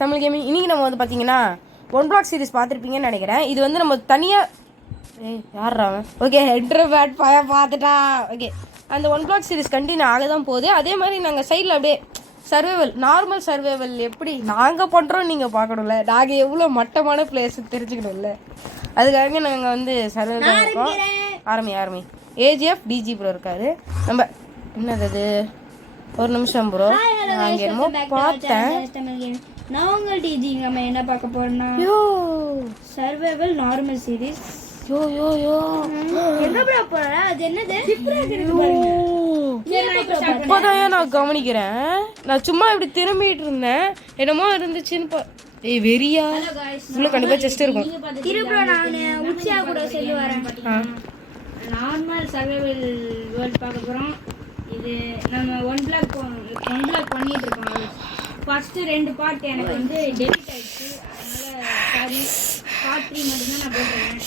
Tamil gaming. இன்னைக்கு நம்ம வந்து பார்த்தீங்கன்னா ஒன் பிளாக் சீரிஸ் பார்த்துருப்பீங்கன்னு நினைக்கிறேன். இது வந்து நம்ம தனியாக யாரா ஓகே ஹெட்ரு பேட் பார்த்துட்டா. ஓகே, அந்த ஒன் பிளாக் சீரிஸ் கண்டினியூ ஆக தான் போகுது. அதே மாதிரி நாங்கள் சைடில் அப்படியே சர்வைவல், நார்மல் சர்வைவல் எப்படி நாங்கள் பண்ணுறோம் நீங்கள் பார்க்கணும்ல, நாங்கள் எவ்வளோ மட்டமான பிளேஸ் தெரிஞ்சுக்கணும்ல, அதுக்காக நாங்கள் வந்து சர்வைவல் தான் இருக்கோம். ஆரம்பி ஏஜிஎஃப் டிஜி ப்ரோ இருக்காரு. நம்ம என்னது அது, ஒரு நிமிஷம் ப்ரோ, நான் என்னமோ பார்த்தேன். நான் உங்கள் டிஜி. நம்ம என்ன பார்க்க போறோம்னா சர்வைவல் நார்மல் சீரிஸ். யோ யோ யோ என்ன ப்ரோ போற? அது என்னது? இப்போதான் நான் கவனிக்கிறேன். நான் சும்மா இப்படி திரும்பிட்டு இருந்தேன், என்னமோ இருந்துச்சுன்னு. ஏய் வெரியா, உள்ள கண்டிப்பா செஸ்ட் இருக்கும். திரும்ப நான் உச்சியா கூட சொல்லி வரேன். நார்மல் சர்வைவல் வேர்ல்ட் பார்க்க போறோம். இது நம்ம ஒன் பிளாக் பண்ணிட்டு இருக்கோம். ஃபர்ஸ்ட் 2 பார்ட் எனக்கு வந்து டெலிட் ஆயிடுச்சு, அதனால சாரி, பார்ட் 3 மட்டும் தான் நான் போட்டுறேன்.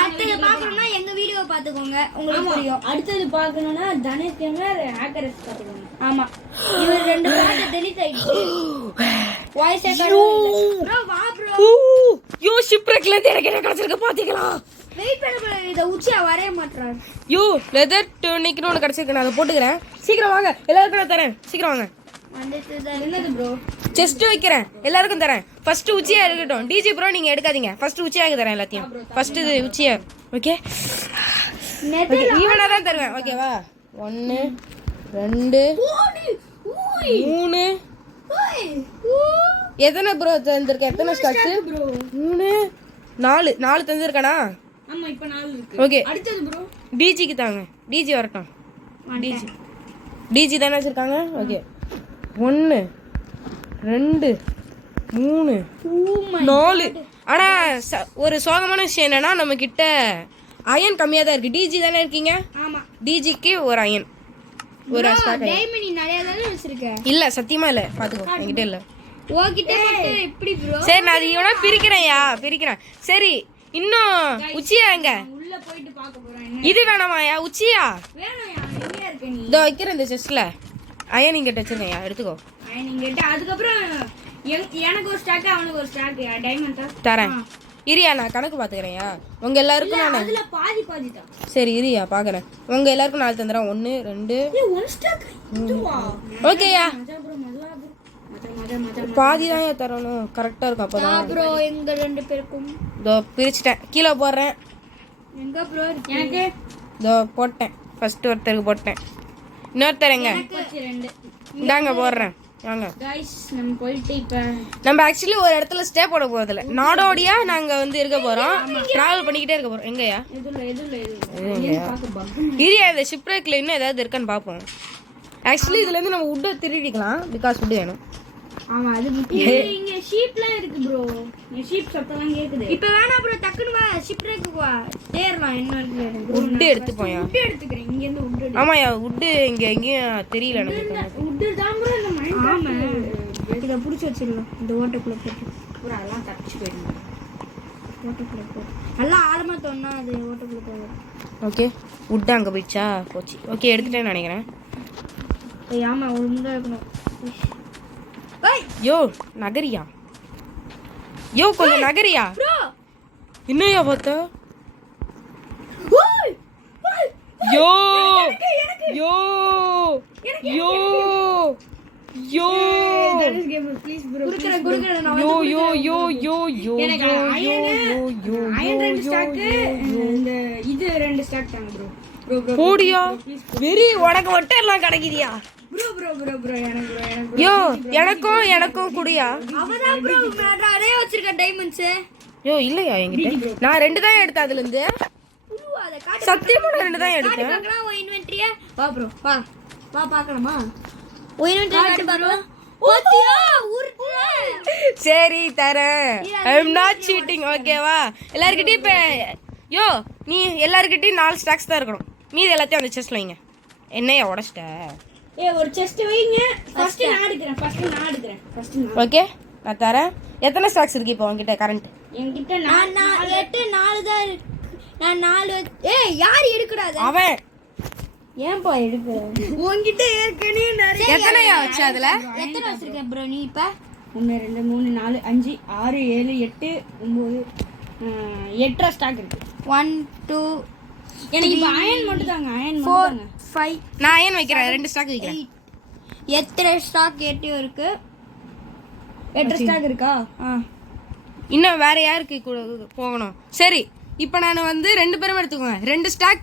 அடுத்தது பார்க்கணும்னா எங்க வீடியோ பார்த்துக்கோங்க, உங்களுக்கு புரியும். அடுத்தது பார்க்கணும்னா தனேஷ் கேமர் ஹேக்கர்ஸ் பார்த்துக்கோங்க. ஆமா, இது 2 பார்ட் டெலிட் ஆயிடுச்சு. வாய்ஸ் ரெக்கார்ட் ப்ரோ வா ப்ரோ. யோ ஷிப்ரெக்ல எனக்கு என்ன கிடைச்சிருக்கு பாத்தீங்களா? வெயிட் பண்ண, இத உச்சியா வரைய மாட்டறாரு. யோ லெதர் டர்னிக்னு ஒன்னு கிடைச்சிருக்கு, நான் அதை போட்டுக்கிறேன். சீக்கிரம் வாங்க, எல்லாருக்கும் நான் தரேன். சீக்கிரம் வாங்க. என்னது ப்ரோ? செஸ்ட் வைக்கிறேன், எல்லாருக்கும் தரேன். ஃபர்ஸ்ட் உச்சியா இருக்கட்டும். டிஜி ப்ரோ நீங்க எடுக்காதீங்க, ஃபர்ஸ்ட் உச்சியாக தரேன் எல்லாத்தையும். ஃபர்ஸ்ட் இது உச்சியா. ஓகே, ஈவனா தான் தருவேன். ஓகேவா? 1 2 3 எத்தனை ப்ரோ தந்திருக்க? எத்தனை ஸ்டாக்ஸ்? 3 4 தந்திருக்கானா? ஆமா, இப்போ 4 இருக்கு. ஓகே, அடுத்து ப்ரோ டிஜிக்கு தாங்க. டிஜி வரட்டும். டிஜி தானே வச்சிருக்காங்க. ஓகே, 1 2 3 4. ஆனா ஒரு சோகமான விஷயம் என்னன்னா, நம்ம கிட்ட அயன் கம்மியா தான் இருக்கு. டிஜி தானே இருக்கீங்க? ஆமா, டிஜிக்கு ஒரு அயன், ஒரு ஸ்டாக். டைமண்ட் நீ நிறைய தான வச்சிருக்க. இல்ல சத்தியமா இல்ல, பாத்துக்கோ, என்கிட்ட இல்ல. ஓகிட்ட மட்டும் எப்படி ப்ரோ? சரி, நான் இவனா பிரிக்கிறேன். சரி, இன்னும் உச்சியா எங்க? உள்ள போயிட்டு பார்க்க போறேன். இது வேணாமாயா? உச்சியா வேணாம்யா, எங்க இருக்க நீ? இதோ வைக்கிறேன் இந்த செஸ்ட்ல. அயன் இங்க வச்சிருக்கேன்யா, எடுத்துக்கோ. நீங்க அதுக்கப்புறம் எனக்கு ஒரு ஸ்டாக், அவனுக்கு ஒரு ஸ்டாக் டைமண்டா தரேன். இரியா, நான் கணக்கு பாத்துக்கிறேன்யா. உங்க எல்லாருக்கும் நான் அதுல பாதி தான். சரி இரியா பாக்குறேன். உங்க எல்லாருக்கும் 4 தந்துறேன். 1 2 1 ஸ்டாக் இதுவா? ஓகேயா, பாதி தான் தரணும். கரெக்டா இருக்கும் அப்பதான் ப்ரோ. எங்க 2 பேருக்கும் இதோ பிரிச்சுட்டேன். கீழே போடுறேன். எங்க ப்ரோ இருக்கு? எனக்கு இதோ போட்டேன். ஃபர்ஸ்ட் ஒருத்தருக்கு போட்டேன். இன்னொருத்தர் எங்க? இந்தாங்க போடுறேன். வாங்க गाइस, நம்ம போயிட்டு இப்ப நம்ம ஆக்சுவலி ஒரு இடத்துல ஸ்டே போட போறதில்ல, நாடோடியா நாங்க வந்து இருக்க போறோம். டிராவல் பண்ணிக்கிட்டே இருக்க போறோம். எங்கயா இரியா, இந்த ஷிப்ரேக்ல இன்னும் ஏதாவது இருக்கான்னு பாப்போம். ஆக்சுவலி இதுல இருந்து நம்ம வுட்டை திருடிக்கலாம், பிகாஸ் வுட் வேணும். ஆமா, அது முக்கியம். இங்க ஷீப்லாம் இருக்கு ப்ரோ. இந்த ஷீப் சத்தம்லாம் கேக்குது. இப்போ வேணா ப்ரோ, டக்குனு வா, ஷிப்ரேக்கு வா, தேறலாம். என்ன இருக்கு? வுட் எடுத்து போயா. வுட் எடுத்துக்கறேன். இங்க இருந்து வுட். ஆமாயா, வுட் இங்க எங்கயும் தெரியல எனக்கு. வுட் தான் ப்ரோ இந்த மைண்ட். ஆமா, இத புடிச்சு வச்சிரலாம். இந்த ஓட்டக்குள்ள போட்டு ப்ரோ எல்லாம் தப்பிச்சு போயிடும். ஓட்டக்குள்ள போட்டு நல்லா ஆழமா தோணா அது ஓட்டக்குள்ள போகும். ஓகே, வுட் அங்க போயிச்சா? போச்சு. ஓகே, எடுத்துட்டேன்னு நினைக்கிறேன். ஏய் ஆமா, ஒரு முண்டா இருக்கணும். யோ நகரியா, யோ கொஞ்சம் நகரியா. இன்னையா பார்த்த? யோ யோ யோ யோ தனுஷ் கேமர் ப்ளீஸ் ப்ரோ, குடுக்குறேன் நான். யோ யோ யோ யோ யோ எனக்கு அயன் 2 ஸ்டாக், இந்த இது 2 ஸ்டாக் தாங்க ப்ரோ. ப்ரோ போடியா, வெரி உனக்கு மட்டும் எல்லாம் கிடைக்குதியா? ப்ரோ எனக்கு யோ எனக்கும் குடியா. அவதான் ப்ரோ நிறைய வச்சிருக்க டைமண்ட்ஸ். யோ இல்லையா என்கிட்ட? நான் 2 தான் எடுத்தேன் அதுல இருந்து. சத்தியமா நான் 2 தான் எடுத்தேன். பார்க்கலாம் ஓ இன்வென்டரிய. வா ப்ரோ, வா பார்க்கலாமா? ஓ இன்வென்டரி காட்டு பார்க்கலாம். ஓத்தியா உருட்டுற. சரி தரேன். ஐ அம் நாட் சீட்டிங். ஓகேவா? எல்லார்கிட்டயும் இப்ப யோ நீ எல்லார்கிட்டயும் 4 ஸ்டாக்ஸ் தான் இருக்கணும். மீதி எல்லாத்தையும் அந்த செஸ்ட்ல வைங்க. என்னையா உடைச்சிட்ட? ஒரு செஸ்ட் வைங்க. ஃபர்ஸ்ட் நான் எடுக்கிறேன். ஓகே, நான் தரேன். எத்தனை ஸ்டாக்ஸ் இருக்கு இப்போ உன்கிட்ட கரண்ட்? என்கிட்ட 4 தான் இருக்கு. நான் 4. ஏய் யார் எடுக்கறாத? அவன் ஏன்பா எடுக்கற? உன்கிட்ட ஏற்கனவே நிறைய. எத்தனையா வச்ச அதுல? எத்தனை வச்சிருக்க ப்ரோ நீ இப்ப? 1 2 3 4 5 6 7 8 9 8 ஸ்டாக் இருக்கு. 1 2 எனக்கு இப்போ அயன் மட்டும் தாங்க, அயன் 4 மட்டும் தாங்க. 5 நான் ஏன் வைக்கிறேன் 2 ஸ்டாக் வைக்கிறேன். எத்தனை ஸ்டாக் ஏட்டியும் இருக்கு? 8 ஸ்டாக் இருக்கா? இன்னும் வேற யாருக்கு போகணும்? சரி இப்போ நான் வந்து 2 பேரும் எடுத்துக்கோங்க. 2 ஸ்டாக்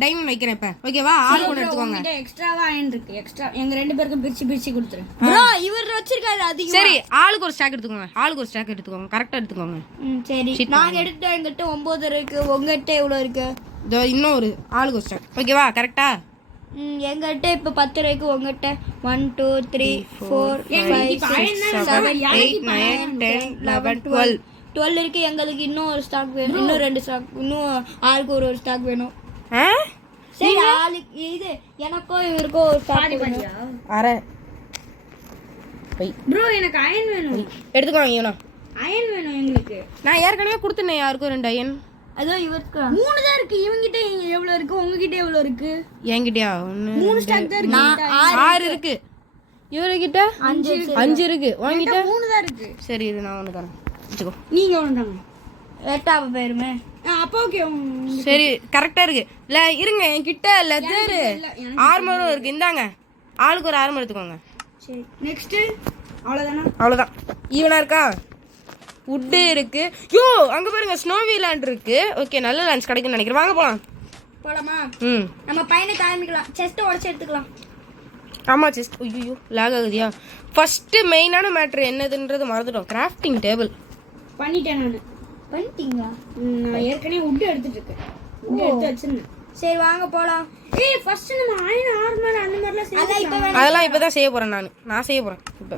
டைமண்ட் வைக்கிறேன் இப்போ. ஓகேவா? ஆள் ஒன்று எடுத்துக்கோங்க. உங்ககிட்ட எக்ஸ்ட்ராவா அயன் இருக்கு. எக்ஸ்ட்ரா எங்க 2 பேருக்கும் பிரிச்சு கொடுத்துரு. ப்ரோ இவர் வச்சிருக்காரு அதிகம். சரி ஆளுக்கு ஒரு ஸ்டாக் எடுத்துக்கோங்க. ஆளுக்கு ஒரு ஸ்டாக் எடுத்துக்கோங்க. கரெக்டா எடுத்துக்கோங்க. சரி நாங்க எடுத்த எங்கிட்ட 9 இருக்கு. உங்ககிட்ட எவ்வளவு இருக்கு? இன்னும் ஒரு ஆளுக்கு ஒரு ஸ்டாக். ஓகேவா? கரெக்டா? எங்கிட்ட இப்ப 10 இருக்கு. உங்ககிட்ட 1 2 3 4 5 6 7 8 9 10 11 12 இருக்கு. எங்களுக்கு இன்னும் ஒரு ஸ்டாக் வேணும். இன்னும் 2 ஸ்டாக். இன்னும் ஆளுக்கு ஒரு ஸ்டாக் வேணும். சரி ஆளுக்கு இது எனக்கும் இவருக்கும் ஒரு ஸ்டாக் பாடியா? அரை பை ப்ரோ எனக்கு அயன் வேணும். எடுத்துக்கோங்க. இவனா அயன் வேணும் எங்களுக்கு. நான் ஏற்கனவே கொடுத்தேன் யாருக்கும் 2 அயன். அதோ இவருக்கு 3 தான் இருக்கு. இவங்கிட்ட எவ்வளவு இருக்கு? உங்ககிட்ட எவ்வளவு இருக்கு? என்கிட்டயா 3 ஸ்டாக் தான் இருக்கு. நான் 6 இருக்கு. இவர்கிட்ட 5 இருக்கு. உன்கிட்ட 3 தான் இருக்கு. சரி இது நான் ஒன்று தரேன். வச்சுக்கோ. நீங்க ஒன்றாங்க. எட்டாவது பேருமே. அப்போ ஓகே. சரி கரெக்டா இருக்கு. இல்ல இருங்க என்கிட்ட லெதர் ஆர்மரும் இருக்கு. இந்தாங்க ஆளுக்கு ஒரு ஆர்மர் எடுத்துக்கோங்க. சரி நெக்ஸ்ட் அவ்வளவுதானா? அவ்வளவுதான். ஈவனா இருக்கா? உட்டு இருக்கு. யோ அங்க பாருங்க ஸ்னோவி லேண்ட் இருக்கு. ஓகே நல்ல லேண்ட்ஸ் கிடைக்கும்னு நினைக்கிறேன். வாங்க போலாம். போலாமா? ம் நம்ம பையனை காமிக்கலாம். செஸ்ட் உடைச்சு எடுத்துக்கலாம். ஆமா செஸ்ட். ஐயோ லாக் ஆகுதியா? ஃபர்ஸ்ட் மெயினான மேட்டர் என்னதுன்றது மறந்துட்டோம். கிராஃப்டிங் டேபிள் பண்ணிட்டேன் நான். பண்ணிட்டீங்களா? நான் ஏற்கனவே உட் எடுத்துட்டு இருக்கேன். உட் எடுத்து வச்சிருந்தேன். சரி வாங்க போலாம். ஏய் ஃபர்ஸ்ட் நம்ம அயன் ஆர்மர் அந்த மாதிரிலாம் அதான் இப்ப அதெல்லாம் இப்பதான் செய்ய போறேன். நான் செய்ய போறேன் இப்போ.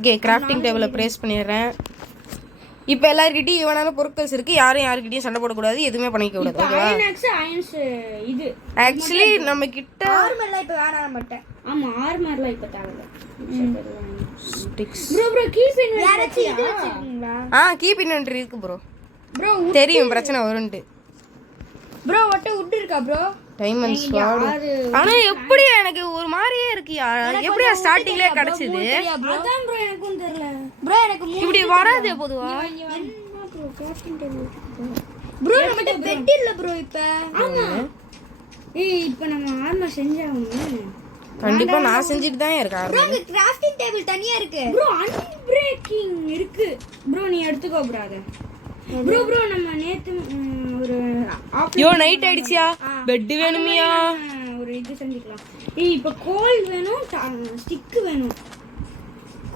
ஓகே கிராஃப்டிங் டேபிளை பிரேஸ் பண்ணிடுறேன். இப்போ எல்லார்கிட்டயும் ஈவனான பொருட்கள் இருக்கு. யாரும் யாருக்கிட்டையும் சண்டை போடக்கூடாது. எதுவுமே பண்ணிக்க கூடாது. ஓகேவா? அயன்ஸ் இது ஆக்சுவலி நம்ம கிட்ட ஆர்மர்லாம் இப்ப வேணாம் மாட்டேன். ஆமா ஆர்மர்லாம் இப்ப தேவையில்ல. ஸ்டிக்ஸ் ப்ரோ கீப் இன் யாராச்சும் இது வச்சிருக்கீங்களா? கீப் இன்வென்டரி இருக்கு ப்ரோ. ப்ரோ தெரியும் பிரச்சனை வரும்ட்டு. ப்ரோ ஒட்ட உட் இருக்கா ப்ரோ? Diamond sword. ஆனா எப்படி எனக்கு ஒரு மாதிரியே இருக்குயா? எப்படியா ஸ்டார்டிங்லயே கிடைச்சது? அதான் ப்ரோ எனக்கும் தெரியல. ப்ரோ எனக்கு இப்படி வராது பொதுவா. என்ன ப்ரோ கிராஃப்டிங் டேபிள்? ப்ரோ நம்மட்ட பெட் இல்ல ப்ரோ இப்ப. ஆமா. ஏய் இப்போ நம்ம ஆர்மர் செஞ்சாகணும். கண்டிப்பா நான் செஞ்சுட்டு தான் இருக்கேன். ப்ரோ இந்த கிராஃப்டிங் டேபிள் தனியா இருக்கு. ப்ரோ அன்பிரேக்கிங் இருக்கு. ப்ரோ நீ எடுத்துக்கோ ப்ரோ அத. ப்ரோ நம்ம நேத்து ஒரு யோ நைட் ஆயிடுச்சியா? பெட் வேணுமியா? ஒரு இது செஞ்சுக்கலாம். ஏய் இப்போ கோல் வேணும், ஸ்டிக் வேணும்.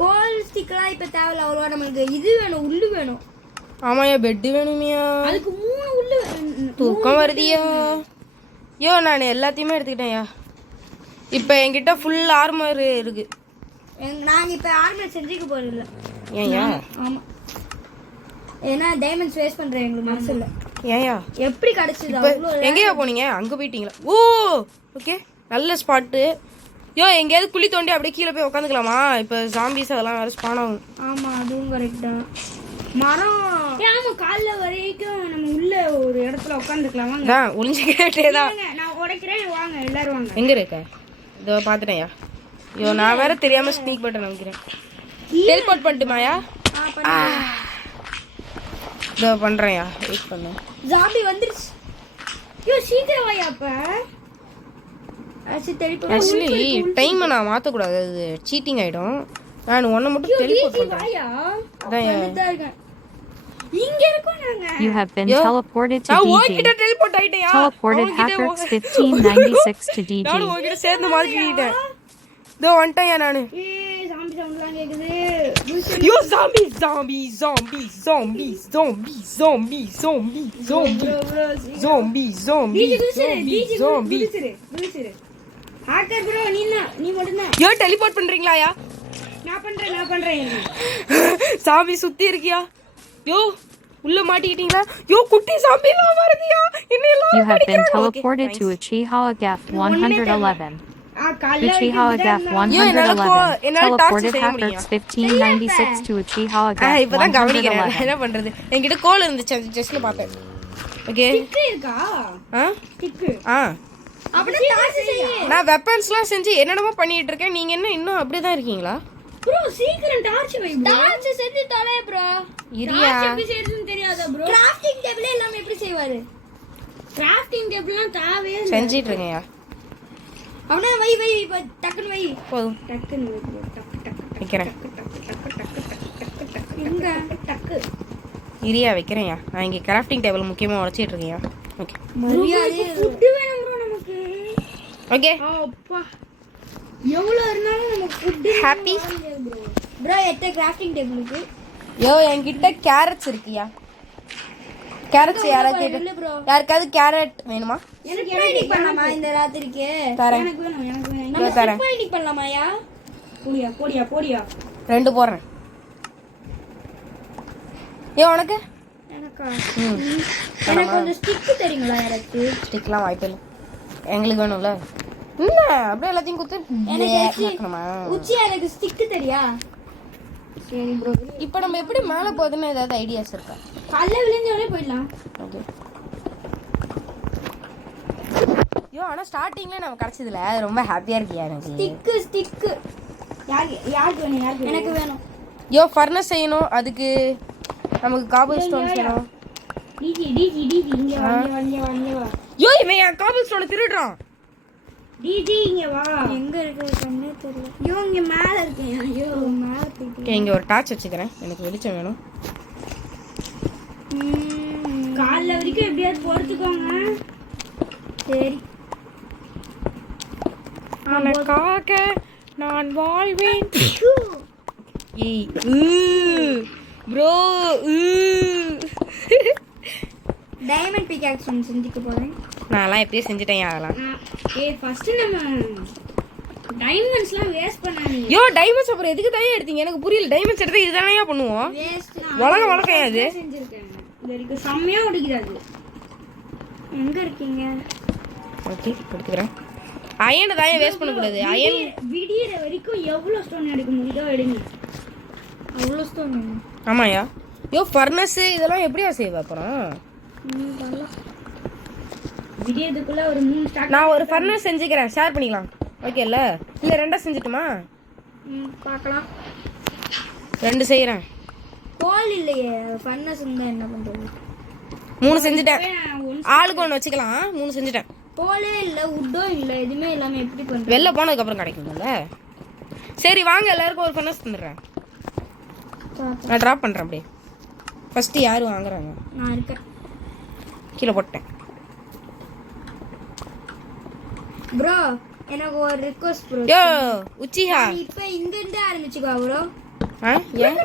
கோல் ஸ்டிக்லாம் இப்ப தேவையில்ல. அவ்வளவா நமக்கு இது வேணும், உள்ளு வேணும். ஆமாயா பெட் வேணுமியா? அதுக்கு 3 உள்ளு. தூக்கம் வருதியா? யோ நான் எல்லாத்தையுமே எடுத்துக்கிட்டேன்யா. இப்போ என்கிட்ட ஃபுல் ஆர்மர் இருக்கு. நாங்க இப்ப ஆர்மர் செஞ்சுக்க போறது இல்ல. ஏன்யா? ஆமா. ஏன்னா டைமண்ட்ஸ் வேஸ்ட் பண்றேன் எங்களுக்கு மனசு இல்ல. ஏன்யா? எப்படி கிடைச்சது அவ்வளோ? எங்கேயா போனீங்க? அங்க போயிட்டீங்களா? ஓ ஓகே நல்ல ஸ்பாட்டு. யோ எங்கேயாவது குழி தோண்டி அப்படியே கீழே போய் உட்காந்துக்கலாமா? இப்போ ஜாம்பிஸ் அதெல்லாம் வேற ஸ்பான் ஆகும். ஆமா அதுவும் கரெக்ட் தான். மரம் ஆமா காலைல வரைக்கும் நம்ம உள்ள ஒரு இடத்துல உட்காந்துக்கலாம். வாங்க தான் ஒளிஞ்சுக்கிட்டே தான். நான் உடைக்கிறேன். வாங்க எல்லாரும் வாங்க. எங்க இருக்க? இதோ பாத்துட்டேன்யா. யோ நான் வேற தெரியாம ஸ்னீக் பட்டன் வைக்கிறேன். டெலிபோர்ட் பண்ணட்டுமாயா? இதோ பண்றேன்யா. வெயிட் பண்ணு. ஜாம்பி வந்துருச்சு. யோ சீக்கிரம் வாயா அப்ப. அசி டெலிபோர்ட். ஆக்சுவலி டைம் நான் மாத்த கூடாது. அது சீட்டிங் ஆயிடும். நான் ஒண்ணு மட்டும் டெலிபோர்ட் பண்றேன். வாயா. அதான் இங்க இருக்கோம் நாங்க. You have been teleported to நான் ஓகிட்ட DD. Teleport ஆயிட்டேன்யா. Teleported hackers 1596 to DD. நான் ஓகிட்ட சேர்ந்து மாத்திட்டேன். இதோ வந்துட்டேன் நானு. ஏய் ஜாம்பி சவுண்ட்லாம் கேக்குது. Yo zombie zombie zombie zombie zombie zombie zombie zombie zombie zombie zombie குதிச்சிரு. ஹாக்கர் ப்ரோ நீ மட்டும் தான். யோ டெலிபோர்ட் பண்றீங்களாயா? நான் பண்றேன். சாமி சுத்தி இருக்கியா? யோ உள்ள மாட்டிக்கிட்டீங்களா? யோ குட்டி சாம்பி எல்லாம் வருதுயா. என்ன You எல்லாம் have been teleported to Uchiha Gap 111. Uchiha Gap 111. Teleported hackers 1596 to Uchiha Gap இப்பதான் கவனிக்கிறேன். 111. என்ன பண்றது? என்கிட்ட கோல் இருந்துச்சு. ஜஸ்ட்ல பார்த்தேன். ஓகே டிக்கு இருக்கா? டிக்கு. அப்படியே டார்ச் செய்ய. நான் வெப்பன்ஸ்லாம் செஞ்சு என்னென்னமோ பண்ணிட்டு இருக்கேன். நீங்க என்ன இன்னும் அப்படியே தான் இருக்கீங்களா? ப்ரோ சீக்கிரம் டார்ச் வை ப்ரோ. டார்ச் செஞ்சு தொலை ப்ரோ. இரியா எப்படி செய்யறதுன்னு தெரியாதா ப்ரோ? கிராஃப்டிங் டேபிள் எல்லாம் எப்படி செய்வாரு? கிராஃப்டிங் டேபிள்லாம் தேவையே இல்ல. செஞ்சிட்டு இருக்கேன்யா. அவனா வை வை இப்ப டக்குன்னு வை. போதும் டக்குன்னு வை ப்ரோ. டக்கு டக்கு வைக்கிறேன். எங்க டக்கு. இரியா வைக்கிறேன்யா. நான் இங்கே கிராஃப்டிங் டேபிள் முக்கியமாக உடச்சிட்டு இருக்கேன்யா. ஓகே மரியாதை ஃபுட் வேணும் ப்ரோ நமக்கு. ஓகே அப்பா எவ்வளவு இருந்தாலும் நமக்கு ஃபுட் ஹாப்பி. ப்ரோ. ப்ரோ எத்த கிராஃப்டிங் டேபிளுக்கு யோ என்கிட்ட கேரட்ஸ் இருக்குயா. கேரட்ஸ் யாராவது இல்ல ப்ரோ. யாருக்காவது கேரட் வேணுமா? எனக்கு ட்ரைனிங் பண்ணலாமா இந்த ராத்திரிக்கு? தரேன். எனக்கு வேணும் எனக்கு வேணும். நம்ம தரேன். ட்ரைனிங் பண்ணலாமாயா? போடியா போடியா போடியா. 2 போடுறேன். ஏ உனக்கு எனக்கா? ம் எனக்கு கொஞ்சம் ஸ்டிக் தெரியுங்களா யாருக்கு? ஸ்டிக்லாம் வாய்ப்பு இல்லை. எங்களுக்கு வேணும்ல. என்ன அப்படியே எல்லாத்தையும் குத்து எனக்கு வைக்கணுமா? உச்சி எனக்கு ஸ்டிக் தெரியா? சரி ப்ரோ. இப்போ நம்ம எப்படி மேலே போகுதுன்னு ஏதாவது ஐடியாஸ் இருக்கா? கல்ல விழுந்தோடனே போயிடலாம். ஓகே. ஐயோ ஆனால் ஸ்டார்டிங்கில் நம்ம கிடச்சதில்ல. அது ரொம்ப ஹாப்பியாக இருக்கியா எனக்கு. ஸ்டிக் யாருக்கு வேணும் யாருக்கு எனக்கு வேணும். யோ ஃபர்னஸ் செய்யணும். அதுக்கு நமக்கு காபிள் ஸ்டோன்ஸ் வேணும். டிஜி டிஜி டிஜி இங்க வா இங்க வா இங்க வா இங்க வா. யோ இவன் என் காபிள் ஸ்டோனை திருடுறான். டிஜி இங்க வா. எங்க இருக்கு கண்ணே தெரியல. ஐயோ இங்க மேல இருக்கேன். ஐயோ மேல போயிட்டு. ஓகே இங்கே ஒரு டார்ச் வச்சுக்கிறேன். எனக்கு வெளிச்சம் வேணும். காலைல வரைக்கும் எப்படியாவது போறதுக்கோங்க. சரி உனக்காக நான் வாழ்வேன். ஏய் ப்ரோ டைமண்ட் பிகாக்ஸ் ஒன்று செஞ்சுக்க போறேன். நான்லாம் எப்படியே செஞ்சுட்டேன் அதெல்லாம். ஃபர்ஸ்ட் நம்ம டைமண்ட்ஸ்லாம் வேஸ்ட் பண்ணாதீங்க. யோ டைமண்ட்ஸ் அப்புறம் எதுக்கு தனியாக எடுத்தீங்க? எனக்கு புரியல. டைமண்ட்ஸ் எடுத்தா இதுதானே பண்ணுவோம். வேஸ்ட். வளர்க்க அது செஞ்சிருக்கேன். இது வரைக்கும் செம்மையா உடைக்கிறாரு. எங்க இருக்கீங்க? ஓகே எடுத்துக்கிறேன். அயனை தான் வேஸ்ட் பண்ணக்கூடாது. அயன் விடியற வரைக்கும் எவ்வளவு ஸ்டோன் எடுக்க முடியுதோ எடுங்க. அவ்வளோ ஸ்டோன் வேணும். ஆமாயா. யோ ஃபர்னஸ் இதெல்லாம் எப்படியா செய்வ அப்புறம்? விடியதுக்குள்ள ஒரு 3 ஸ்டார்ட். நான் ஒரு ஃபர்னஸ் செஞ்சுக்கிறேன். ஷேர் பண்ணிக்கலாம். ஓகேல்ல? இல்லை 2 செஞ்சுட்டுமா? பார்க்கலாம். 2 செய்கிறேன். கோல் இல்லையே ஃபர்னஸ் இருந்தா என்ன பண்றது? 3 செஞ்சுட்டேன். ஆளுக்கு 1 வச்சுக்கலாம். 3 செஞ்சுட்டேன். கோலே இல்ல உட்டோ இல்ல எதுவுமே இல்லாம எப்படி பண்றது? வெளில போனதுக்கப்புறம் கிடைக்கும்ல. சரி வாங்க எல்லாருக்கும் ஒரு ஃபர்னஸ் தந்துடுறேன். நான் ட்ராப் பண்ணுறேன் அப்படியே. ஃபஸ்ட்டு யார் வாங்குறாங்க? நான் இருக்கேன். கீழே போட்டேன். ப்ரோ எனக்கு ஒரு ரிக்வெஸ்ட் ப்ரோ. யோ உச்சிஹா. இப்போ இங்க இருந்து ஆரம்பிச்சுக்கோ ப்ரோ. ஆ ஏன்?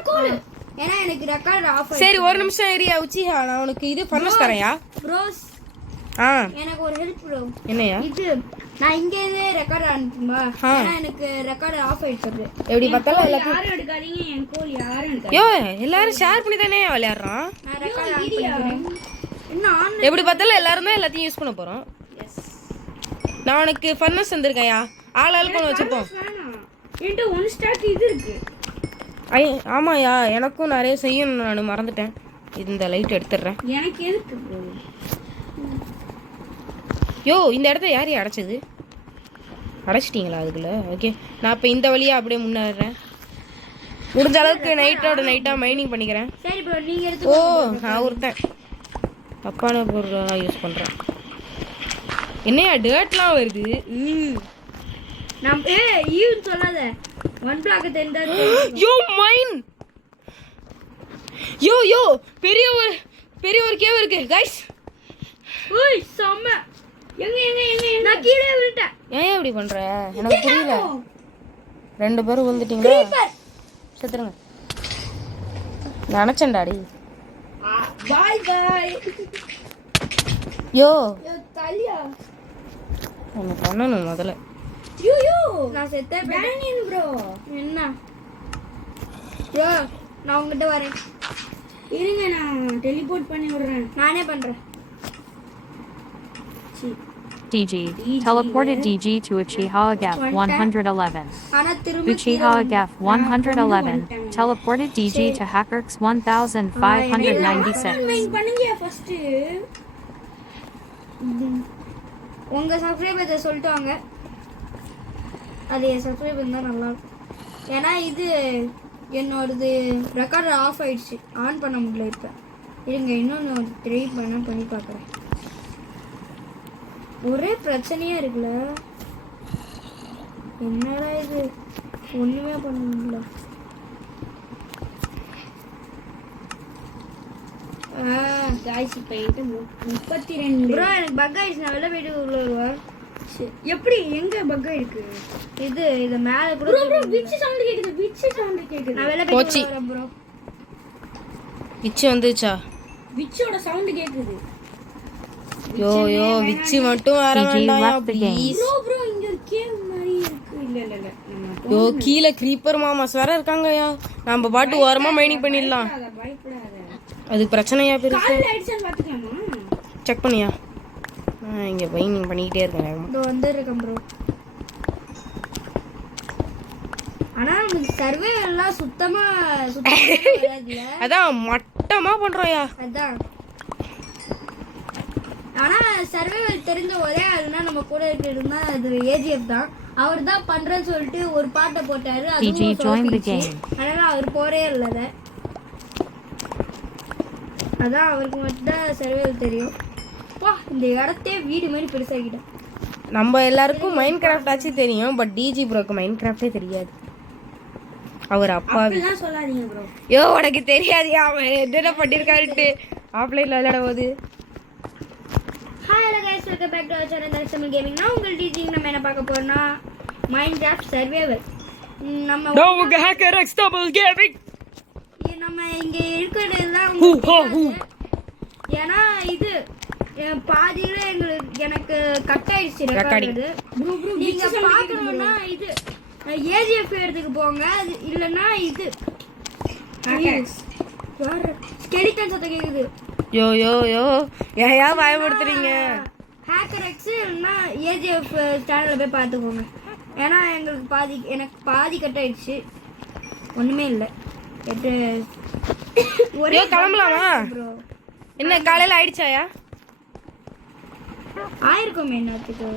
ஏன்னா எனக்கு ரெக்கார்ட் ஆஃப். சரி ஒரு நிமிஷம் ஏரியா உச்சிஹா. நான் உனக்கு இது ஃபர்னஸ் தரேன்யா. ப்ரோஸ் ஆ எனக்கு ஒரு ஹெல்ப் ப்ரோ. என்னையா? இது நான் இங்க இருந்தே ரெக்கார்ட் அனுப்புமா? ஏன்னா எனக்கு ரெக்கார்ட் ஆஃப் ஆயிடுச்சு. எப்படி பார்த்தாலும் எல்லாத்தையும் யாரும் எடுக்காதீங்க. என் கோல் யாரும் எடுக்காதீங்க. யோ எல்லாரும் ஷேர் பண்ணி தானே விளையாடுறோம். நான் ரெக்கார்ட் ஆன் பண்ணிக்கிறேன். என்ன ஆன்? எப்படி பார்த்தாலும் எல்லாரும் தான் எல்லாத்தையும் யூஸ் பண்ண போகிறோம். நான் உனக்கு ஃபர்னஸ் வந்திருக்கேன்யா. ஆளுக்கு 1 வச்சுப்போம். வேணாம். என்கிட்ட 1 ஸ்டார்ட் இது இருக்கு. ஆமாயா எனக்கும் நிறைய செய்யணும். நான் மறந்துட்டேன். இந்த லைட் எடுத்துடுறேன். எனக்கு எதுக்கு bro? யோ இந்த இடத்த யார் அடைச்சது? அடைச்சிட்டிங்களா அதுக்குள்ள? ஓகே நான் இப்போ இந்த வழியாக அப்படியே முன்னேறேன். முடிஞ்ச அளவுக்கு நைட்டாக மைனிங் பண்ணிக்கிறேன். சரி ப்ரோ நீங்க எடுத்து. ஓ நான் ஒருத்தன் தப்பான பொருளெல்லாம் யூஸ் பண்ணுறேன். என்னையா டேர்ட்லாம் வருது? நம்ம ஈவன் சொல்லாத. 1 பிளாக் தெரிந்தா. யோ மைன். யோ பெரிய ஒரு கேவ் இருக்கு கைஸ். ஓய் செம்ம. எங்க நான் கீழே விழுட்டேன். ஏன் இப்படி பண்ற? எனக்கு புரியல. 2 பேரும் வந்துட்டீங்களா? செத்துருங்க. நினைச்சேன்டாடி. பாய் பாய். யோ தலியா என்ன பண்ணணும் முதல்ல? யூ நான் செத்தேன் பேனியன் ப்ரோ. என்ன யோ நான் உங்ககிட்ட வரேன். இருங்க நான் டெலிபோர்ட் பண்ணி விடுறேன். நானே பண்றேன். DG. Teleported DG to Uchiha Gap 111. ஆனா திரும்ப Uchiha Gap 111. Teleported DG to Hackerx 1596. Wait பண்ணுங்க ஃபர்ஸ்ட். உங்க சப்ஸ்கிரைபர் சொல்லிட்டு வாங்க. அது என் சப்ஸ்கிரைபர் தான் நல்லா இருக்கும். ஏன்னா இது என்னோடது ரெக்கார்டர் ஆஃப் ஆயிடுச்சு, ஆன் பண்ண முடியல. இப்போ இருங்க, இன்னொன்று ட்ரை பண்ணி பார்க்குறேன். ஒரே பிரச்சனையா இருக்குல்ல, என்னடா இது, ஒன்றுமே பண்ண முடியல. காய்ஸ் இப்போ என்கிட்ட 32 ப்ரோ எனக்கு பக் ஆயிடுச்சு, நான் வெளில போயிட்டு உள்ள வருவேன். எப்படி எங்க பக் இருக்கு? இது மேலே கூட ப்ரோ ப்ரோ விச் சவுண்ட் கேக்குது? நான் வெளில போச்சு. போயிட்டு வரேன் ப்ரோ. விச்சு வந்துச்சா? விச்சோட சவுண்ட் கேக்குது. யோ விச்சு மட்டும் வர GG வேண்டாம் left the game. Please. Bro இங்க ஒரு கேவ் மாதிரி இருக்கு. இல்ல யோ கீழே creeper மாமாஸ் வேற இருக்காங்கயா. நம்ம பாட்டு ஓரமா மைனிங் பண்ணிடலாம். பயப்படாத. அது பிரச்சனையா பெருசு? கால்ல அடிச்சான்னு பாத்துக்கலாமா? செக் பண்ணியா? நான் இங்க மைனிங் பண்ணிக்கிட்டே இருக்கேன் வேகமா. இதோ வந்துருக்கேன் ப்ரோ. ஆனா நமக்கு சர்வே எல்லாம் சுத்தமா வராதுல. அதான் மட்டமா பண்றோம்யா. அதான். ஆனா சர்வைவல் தெரிஞ்ச ஒரே ஆளுனா நம்ம கூட இருக்கிறதுனா அது ஏஜிஎஃப் தான். அவர் தான் பண்றேன்னு சொல்லிட்டு ஒரு பாட்டை போட்டாரு, TG join the game. அதனால அவர் போறே இல்ல. அதான் அவருக்கு மட்டும் தான் சர்வைவல் தெரியும். வா, இந்த இடத்தையே வீடு மாதிரி பெருசாகிட்டேன். நம்ம எல்லாருக்கும் மைண்ட் கிராஃப்ட் ஆச்சு தெரியும், பட் டிஜி ப்ரோக்கு மைண்ட் கிராஃப்டே தெரியாது. அவர் அப்பாவி. அப்படிலாம் சொல்லாதீங்க ப்ரோ. யோ உனக்கு தெரியாதியா அவன் என்னென்ன பண்ணிருக்காருட்டு ஆஃப்லைன்ல விளையாட போது. Hi hello guys, welcome back to our channel Darisanam gaming. நான் உங்கள் டிஜி. நம்ம என்ன பார்க்க போறோம்னா மைன்கிராஃப்ட் சர்வைவல். நம்ம உங்க ஹேக்கர் எக்ஸ் டபுள் கேமிங். நம்ம இங்க இருக்கிறதெல்லாம் ஏன்னா இது பாதியில எனக்கு கட் ஆயிடுச்சு ரெக்கார்டிங். நீங்க பார்க்கணும்னா இது ஏஜிஎஃப் இடத்துக்கு போங்க, அது இல்லைன்னா இது ஸ்கெலிட்டன் சத்தம் கேக்குது. யோ ஏயா பயப்படுத்துறீங்க? ஹேக்கர் எக்ஸ் இல்லைன்னா ஏஜிஎஃப் சேனலில் போய் பார்த்துக்கோங்க. ஏன்னா எனக்கு பாதி கட் ஆயிடுச்சு, ஒன்றுமே இல்லை. ஒரே கிளம்பலாமா? என்ன காலையில ஆயிடுச்சாயா? ஆயிருக்கோமே என்னத்துக்கு.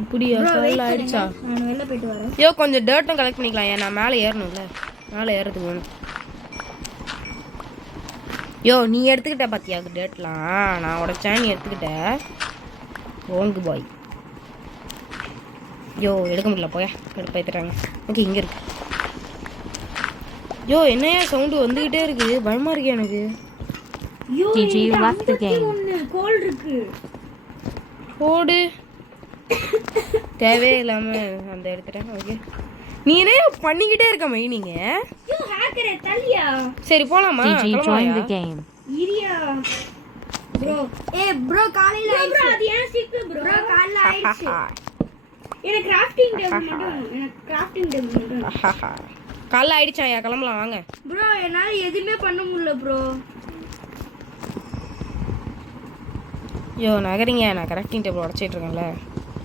அப்படியா? காலையில ஆயிடுச்சா? நான் வெளில போயிட்டு வரேன். யோ கொஞ்சம் டர்ட்டும் கலெக்ட் பண்ணிக்கலாம். ஏன் நான் மேலே ஏறணும்ல, மேலே ஏறதுக்கு வேணும். யோ நீ எடுத்துக்கிட்ட பாத்தியா டேட்லாம்? நான் உடச்சேன், நீ எடுத்துக்கிட்ட. ஓங்கு பாய். யோ எடுக்க முடியல, போயா எடுத்து பைத்துறாங்க. ஓகே இங்கே இருக்கு. யோ என்னையா சவுண்டு வந்துக்கிட்டே இருக்கு, பயமா இருக்கு எனக்கு. GG left the game. கோல் இருக்கு. போடு. தேவையே இல்லாம அந்த எடுத்துட்டேன். ஓகே நீ என்ன பண்ணிக்கிட்டே இருக்க மைனிங்க? யோ ஹேக்கரே தள்ளியா? சரி போலாமா? GG join the game. இரியா ப்ரோ ப்ரோ காலையில ப்ரோ அது ஏன் சிக்கு ப்ரோ? காலையில ஆயிடுச்சு. எனக்கு கிராஃப்டிங் டேபிள் மட்டும் வேணும். எனக்கு கிராஃப்டிங் டேபிள் மட்டும் வேணும். காலைல ஆயிடுச்சாயா? கிளம்பலாம் வாங்க. ப்ரோ என்னால எதுவுமே பண்ண முடியல ப்ரோ. யோ நகரிங்க, நான் கரெக்டிங் டேபிள் உடச்சிட்டு இருக்கேன்ல.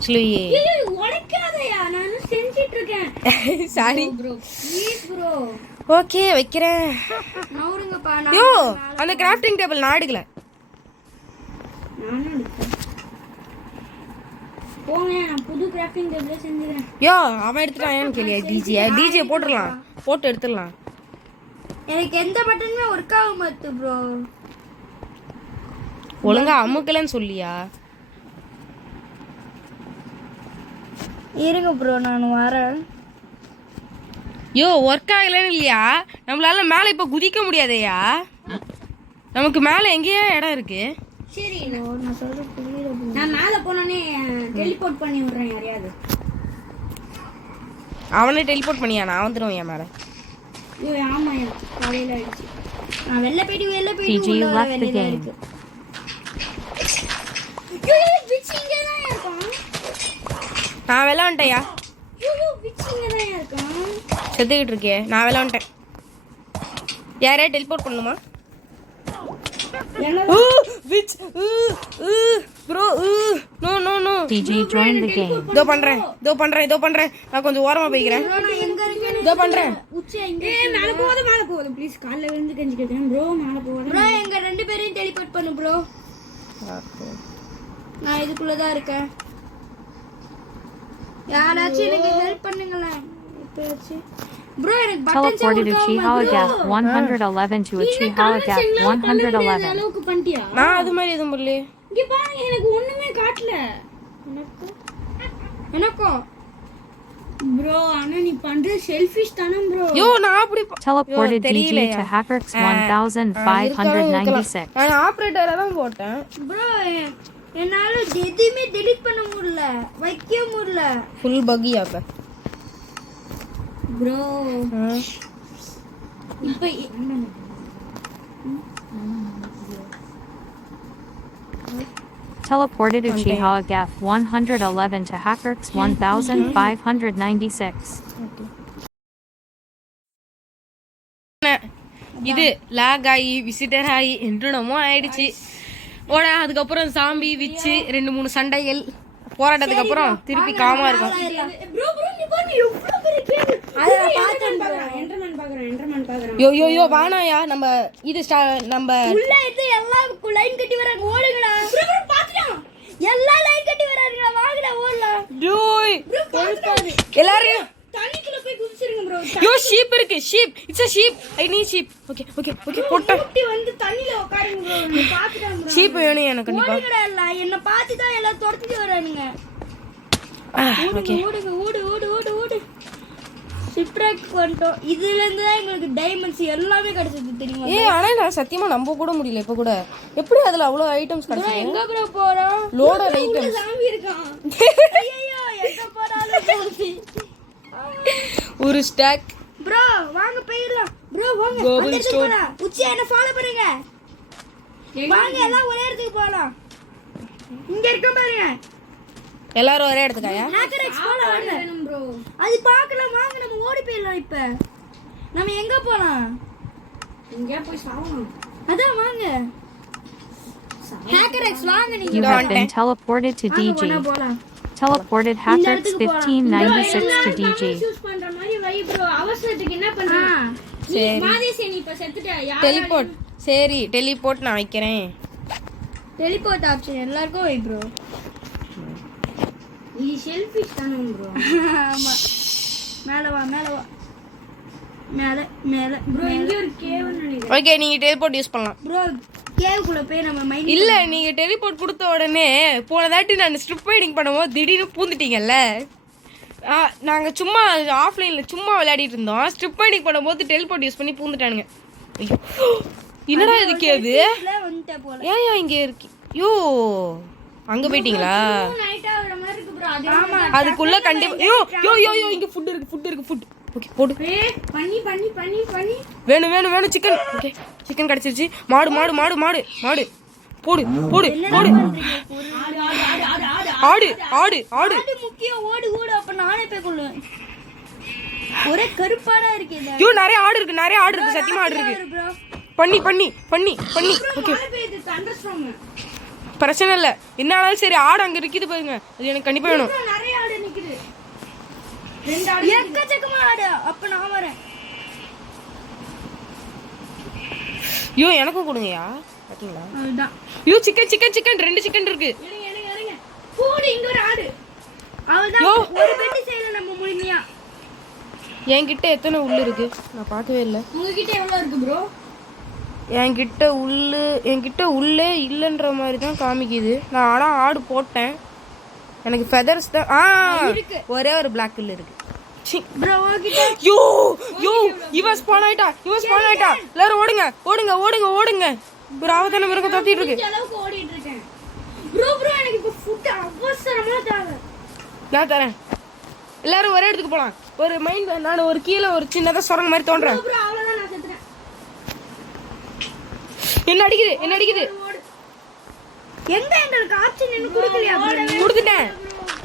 ஸ்லூயே ஏய் உடைக்காதயா, நான் செஞ்சிட்டு இருக்கேன். Sorry bro please bro. Okay வைக்கிறேன். நவுருங்கப்பா. யோ அந்த கிராஃப்டிங் டேபிள் நான் எடுக்கல. நானும் எடுத்தேன். போங்க, நான் புது கிராஃப்டிங் டேபிள் செஞ்சுக்கிறேன். யோ அவன் எடுத்துட்டான் கேளியா? டிஜே போட்டுடலாம், போட்டு எடுத்துடலாம். எனக்கு எந்த பட்டனுமே ஒர்க் ஆக மாட்டுது ப்ரோ. ஒழுங்கா அமுக்கலன்னு சொல்லியா? இருங்க ப்ரோ நான் வரேன். யோ ஒர்க் ஆகலன்னு இல்லையா? நம்மளால மேலே இப்போ குதிக்க முடியாதையா? நமக்கு மேலே எங்கேயா இடம் இருக்கு? சரி நான் சொல்றது புரியல ப்ரோ. நான் மேல போனோனே டெலிபோர்ட் பண்ணி விடுறேன் யாரையாவது. அவனே டெலிபோர்ட் பண்ணியா? நான் வந்துடுவேன் என் மேலே. ஐயோ ஆமா, காலையில ஆயிடுச்சு. நான் வெளில போயிட்டு GG உள்ள வர left the வேண்டியதா game. இருக்கு. ஐயோ விச்சிங்க தான் இருக்கான். நான் வெளில வந்துட்டேயா? ஐயோ விச்சிங்க தான் இருக்கான். செத்துக்கிட்டு இருக்கே. நான் வெளில வந்துட்டேன். யாரையா டெலிபோர்ட் பண்ணுமா? என்ன which bro no no no. GG join the game. இதோ பண்றேன். நான் கொஞ்சம் ஓரமா போய்க்கிறேன். ப்ரோ நான் எங்க இருக்கேன்னு இதோ பண்றேன். உச்சி எங்க? மேல போகாத ப்ளீஸ். காலைல விழுந்து கஞ்சி கேட்கிறேன் ப்ரோ. மேல போகாத. ப்ரோ எங்க ரெண்டு பேரையும் டெலிபோர்ட் பண்ணு ப்ரோ. நான் இதுக்குள்ள தான் இருக்கேன். யாராச்சும் எனக்கு ஹெல்ப் பண்ணுங்களேன் எப்பயாச்சும் ப்ரோ எனக்கு buttons Teleported Uchiha Gap 111 to Uchiha Gap 111. அளவுக்கு பண்ணிட்டியா? நான் அது மாதிரி எதுவும் பண்ணலையே. இங்க பாருங்க எனக்கு ஒண்ணுமே காட்டல. எனக்கும் ப்ரோ ஆனா நீ பண்ற செல்ஃபிஷ் தானே ப்ரோ. யோ நான் அப்படி Teleported DG to Hackerx 1596. நான் ஆபரேட்டரா தான் போட்டேன். ப்ரோ என்னால எதுவுமே delete பண்ண முடியல வைக்க முடியல ஃபுல் பக்கியா அப்ப. ப்ரோ இப்போ Teleported Uchiha Gap 111 to Hackerx 1596. இது லாக் ஆகி விசிட்டர் ஆகி என்னமோ ஆயிடுச்சு. அதுக்கப்புறம் சாம்பி விச்சு 2-3 சண்டைகள் போராட்டத்துக்கு அப்புறம் திருப்பி காமா இருக்கும். ப்ரோ நீ பாருங்க எவ்வளவு பெரிய கேக். அத பார்த்தேன் ப்ரோ என்டர்மேன் பாக்குறேன். யோ வானாயா நம்ம இது நம்ம உள்ள இருந்து எல்லாம் லைன் கட்டி வராங்க ஓடுங்கடா ப்ரோ பாத்துடா எல்லாம் லைன் கட்டி வராங்கடா வாங்கடா ஓடலாம் டூய் எல்லாரும் தண்ணிக்குள்ள போய் குதிச்சிருங்க ப்ரோ. யோ ஷீப் இருக்கு sheep it's a sheep I need sheep okay போட்ட குட்டி வந்து தண்ணில உட்காருங்க ப்ரோ. நீ பாத்துடா ப்ரோ. ஷீப் வேணும் எனக்கு கண்டிப்பா. ஓடுங்கடா எல்லாம் என்ன பார்த்து தான் எல்லாம் துரத்திட்டு வரானுங்க ஓகே ஓடு ஷிப்ரேக் பண்ணிட்டோம் இதுல இருந்து தான் எங்களுக்கு டைமண்ட்ஸ் எல்லாமே கிடைச்சது தெரியுமா ஆனா நான் சத்தியமா நம்ப கூட முடியல இப்ப கூட. எப்படி அதுல அவ்வளவு ஐட்டம்ஸ் கிடைச்சது? எங்க ப்ரோ போறோம் லோட் ஐட்டம்ஸ். சாமி இருக்கான். ஐயோ எங்க போறாலும் போச்சு ஒரு ஸ்டாக் ப்ரோ வாங்க போயிடலாம் ப்ரோ வாங்க Global அந்த இடத்துக்கு store. போலாம் உச்சி என்ன ஃபாலோ பண்ணுங்க வாங்க எல்லாம் ஒரே இடத்துக்கு போலாம் இங்க இருக்க பாருங்க எல்லாரும் ஒரே இடத்துக்காயா? ஹேக்கர் எக்ஸ் போலாம் வாங்க வேணும் ப்ரோ. அது பார்க்கலாம் வாங்க நம்ம ஓடி போயிடலாம் இப்ப நம்ம எங்க போலாம் இங்க போய் சாவணும். அதான் வாங்க ஹேக்கர் எக்ஸ் வாங்க You நீங்க have been teleported to வாங்க DG. போலாம் Teleported Hackerx 1596 to DG. Use பண்ற மாதிரி வை ப்ரோ. அவசரத்துக்கு என்ன பண்ற? சரி மாதேசி நீ இப்ப செத்துட்ட. யார் டெலிபோர்ட். சரி டெலிபோர்ட் நான் வைக்கிறேன். டெலிபோர்ட் ஆப்ஷன் எல்லாருக்கும் வை ப்ரோ நீ செல்ஃபிஷ் தானே ப்ரோ. ஆமா மேல வா மேல ப்ரோ இங்க ஒரு கேவ்னு நினைக்கிறேன். ஓகே நீங்க டெலிபோர்ட் யூஸ் பண்ணலாம். ப்ரோ கேவுக்குள்ள போய் நம்ம மைண்ட் இல்ல நீங்க டெலிபோர்ட் கொடுத்த உடனே போன தாட்டி நான் ஸ்ட்ரிப் ரைடிங் பண்ணும்போது திடீர்னு பூந்துட்டீங்கல்ல. நாங்க சும்மா ஆஃப்லைன்ல சும்மா விளையாடிட்டு இருந்தோம். ஸ்ட்ரிப் ரைடிங் பண்ணும்போது டெலிபோர்ட் யூஸ் பண்ணி பூந்துட்டானுங்க. ஐயோ என்னடா இது கேது? வந்துட்ட போல ஏன் இங்க இருக்கு? யோ அங்க போயிட்டீங்களா? நைட் ஆகுற மாதிரி இருக்கு ப்ரோ. அது ஆமா அதுக்குள்ள கண்டிப்பா யோ இங்க ஃபுட் இருக்கு ஓகே போடு. பண்ணி வேணும் சிக்கன். ஓகே சிக்கன் கிடைச்சிருச்சு. மாடு போடு ஆடு ஆடு முக்கியம் ஓடு அப்ப நானே போய் கொள்ளுவேன் ஒரே கருப்பாடா இருக்கு இந்த யோ நிறைய ஆடு இருக்கு சத்தியமா ஆடு இருக்கு. ப்ரோ பண்ணி ஓகே இது தண்டர்ஸ்டார்ம். பிரச்சனை இல்ல என்ன ஆனாலும் சரி. ஆடு அங்க இருக்குது பாருங்க. அது எனக்கு கண்டிப்பா வேணும். நிறைய ஆடு நிக்குது. எக்கச்சக்கமா ஆடு அப்ப நான் வரேன் யோ எனக்கும் கொடுங்கயா. பாத்தீங்களா? அதுதான் யோ சிக்கன் 2 சிக்கன் இருக்கு. இருங்க போடு இங்க ஒரு ஆடு. அவள்தான் யோ. ஒரு பெட்டி செய்யல நம்ம முழுமையா என்கிட்ட எத்தனை உள்ளு இருக்கு நான் பார்க்கவே இல்லை. உங்ககிட்ட எவ்வளவு இருக்கு ப்ரோ? என்கிட்ட உள்ளே இல்லைன்ற மாதிரி தான் காமிக்குது. நான் ஆனால் ஆடு போட்டேன். எனக்கு ஃபெதர்ஸ் தான் ஒரே ஒரு பிளாக் கில் இருக்கு. ப்ரோ ஓகிட்ட யோ இவன் ஸ்பான் ஆயிட்டா. எல்லாரும் ஓடுங்க. ஒரு ஆபத்தான மிருகம் தத்திட்டு இருக்கு. இந்த அளவுக்கு ஓடிட்டு இருக்கேன். ப்ரோ எனக்கு இப்ப ஃபுட் அவசரமா தேவை. நான் தரேன். எல்லாரும் ஒரே இடத்துக்கு போலாம். ஒரு மைண்ட் நான் ஒரு கீழே ஒரு சின்னதா சுரங்க மாதிரி தோன்றேன். ப்ரோ அவ்வளவுதான் நான் செத்துறேன். என்ன அடிக்குது எங்க எங்களுக்கு ஆப்ஷன் என்ன கொடுக்கலையா கொடுத்துட்டேன்.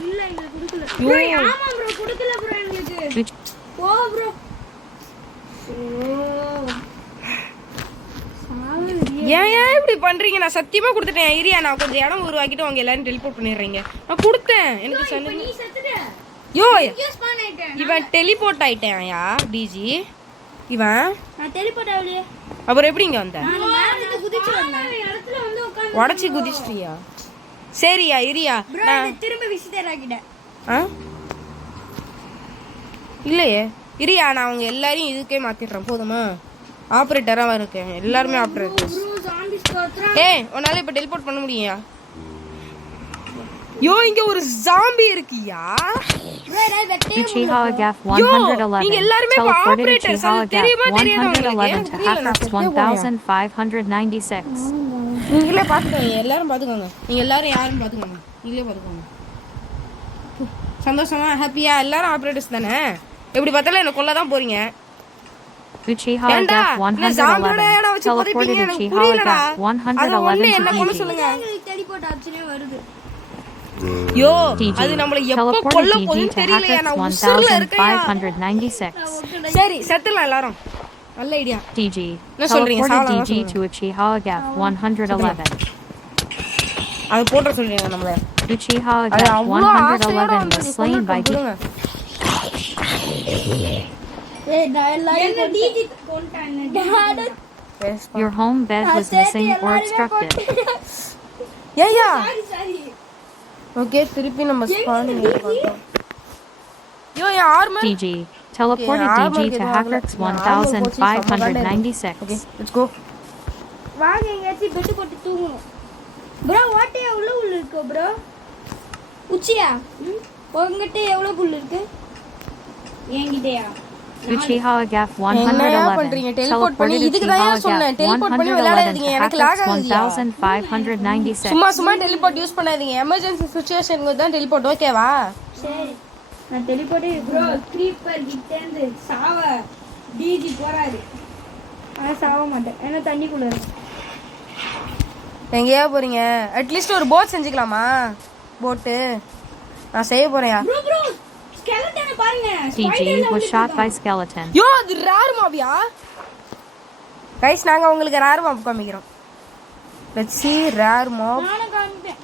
இல்ல எங்களுக்கு கொடுக்கல ப்ரோ ஆமா ப்ரோ கொடுக்கல ப்ரோ எங்களுக்கு. ஓ ப்ரோ ஏன் இப்படி பண்றீங்க? நான் சத்தியமா கொடுத்துட்டேன். ஏரியா நான் கொஞ்சம் இடம் உருவாக்கிட்டு அவங்க எல்லாரும் டெலிபோர்ட் பண்ணிடுறீங்க. நான் கொடுத்தேன். எனக்கு இப்ப நீ செத்துட்ட. யோ ஸ்பான் ஆயிட்டேன். இவன் டெலிபோர்ட் ஆயிட்டான்யா டிஜி. இவன் நான் டெலிபோர்ட் ஆவலையே அப்புறம் எப்படி இங்க வந்த? நான் மேல இருந்து குதிச்சு வந்தேன் இடத்துல வந்து உட்கார்ந்து உடச்சி குதிச்சிட்டியா? சரியா இரியா ப்ரோ நான் திரும்ப விசிட்டர் ஆக்கிட்டேன் இல்லையே இரியா, நான் அவங்க எல்லாரையும் இதுக்கே மாத்திடுறேன் போதுமா? ஆப்ரேட்டராக இருக்கேன், எல்லாருமே ஆப்ரேட்டர். ஏய் உன்னால இப்போ டெலிபோர்ட் பண்ண முடியா? யோ இங்க ஒரு ஜாம்பி இருக்கியா? Uchiha Gaf Yo, 111 நீங்க எல்லாருமே இப்ப teleported operators. Uchiha அது தெரியுமா Gaf தெரியாதா உங்களுக்கு? 111 எனக்கு to புரியல, நான் Hackers செத்தே போறேன். 1596. நீங்களே பாத்துக்கோங்க, எல்லாரும் பாத்துக்கோங்க. நீங்க எல்லாரும் யாரும் பாத்துக்கோங்க, நீங்களே பாத்துக்கோங்க. சந்தோஷமா ஹாப்பியா எல்லாரும் ஆப்ரேட்டர்ஸ் தானே? எப்படி பார்த்தாலும் என்ன கொல்ல தான் போறீங்க. Uchiha ஏண்டா Gaf இந்த ஜாம்பியோட 111 ஏடா வச்சு teleported புதைப்பீங்க, எனக்கு Uchiha புரியலடா. Gaf அது ஒண்ணு 111 என்ன to கொல்ல DG. சொல்லுங்க. எங்களுக்கு டெலிபோர்ட் ஆப்ஷனே வருது. யோ DG. அது நம்மள எப்ப Teleported கொல்ல DG போகுதுன்னு to தெரியலையா? Hackers நான் உசுர்ல இருக்கேன். 1596. சரி செத்துலாம் எல்லாரும். நல்ல ஐடியா. DG. என்ன சொல்றீங்க? Teleported சாவலாம் DG to Uchiha Gaf 111. அது போட சொல்றீங்க நம்மள. Uchiha அது Gaf அவ்வளோ ஆசையோட 111 வந்து was நீ slain by கொல்லுங்க. ஏய் நான் எல்லாரையும் என்ன டிஜி கொண்டானே. Your home bed was missing or obstructed. ஏய்யா சரி ஓகே திருப்பி நம்ம ஸ்பான் பார்த்தோம். யோ என் armour. DG. Teleported Okay, armor DG to get Hackers armor போச்சு, 1596. Okay let's go. வாங்க எங்கேயாச்சும் பெட்டு போட்டு தூங்கணும். ப்ரோ வாட்டே எவ்வளவு புல் இருக்கு ப்ரோ? உச்சியா உங்ககிட்ட எவ்வளவு புல் இருக்கு? என்கிட்டயா? Uchiha Gaf என்னையா பண்றீங்க? 111 டெலிபோர்ட் பண்ணி teleported இதுக்கு தான் Uchiha சொன்னேன். Gaf டெலிபோர்ட் பண்ணி 111 விளையாடாதீங்க, to எனக்கு லாக் Hackers ஆகுதுயா. 1596. சும்மா சும்மா டெலிபோர்ட் யூஸ் பண்ணாதீங்க, எமர்ஜென்சி சிச்சுவேஷனுக்கு தான் டெலிபோர்ட், ஓகேவா? சரி நான் டெலிபோர்ட்டே ப்ரோ க்ரீப்பர் கிட்ட இருந்து சாவ டிஜி போறாரு. நான் சாவ மாட்டேன் ஏன்னா தண்ணிக்குள்ள இருக்கு. எங்கேயா போறீங்க? அட்லீஸ்ட் ஒரு போட் செஞ்சுக்கலாமா? போட்டு நான் செய்ய போறேன்யா. ப்ரோ ப்ரோ ஸ்கெலட்டனை பாருங்க. DG was shot by skeleton. யோ அது ரேர் மாபியா? கைஸ் நாங்க உங்களுக்கு ரேர் மாப் காமிக்கிறோம். Let's see rare mop. நானும் காமிப்பேன்.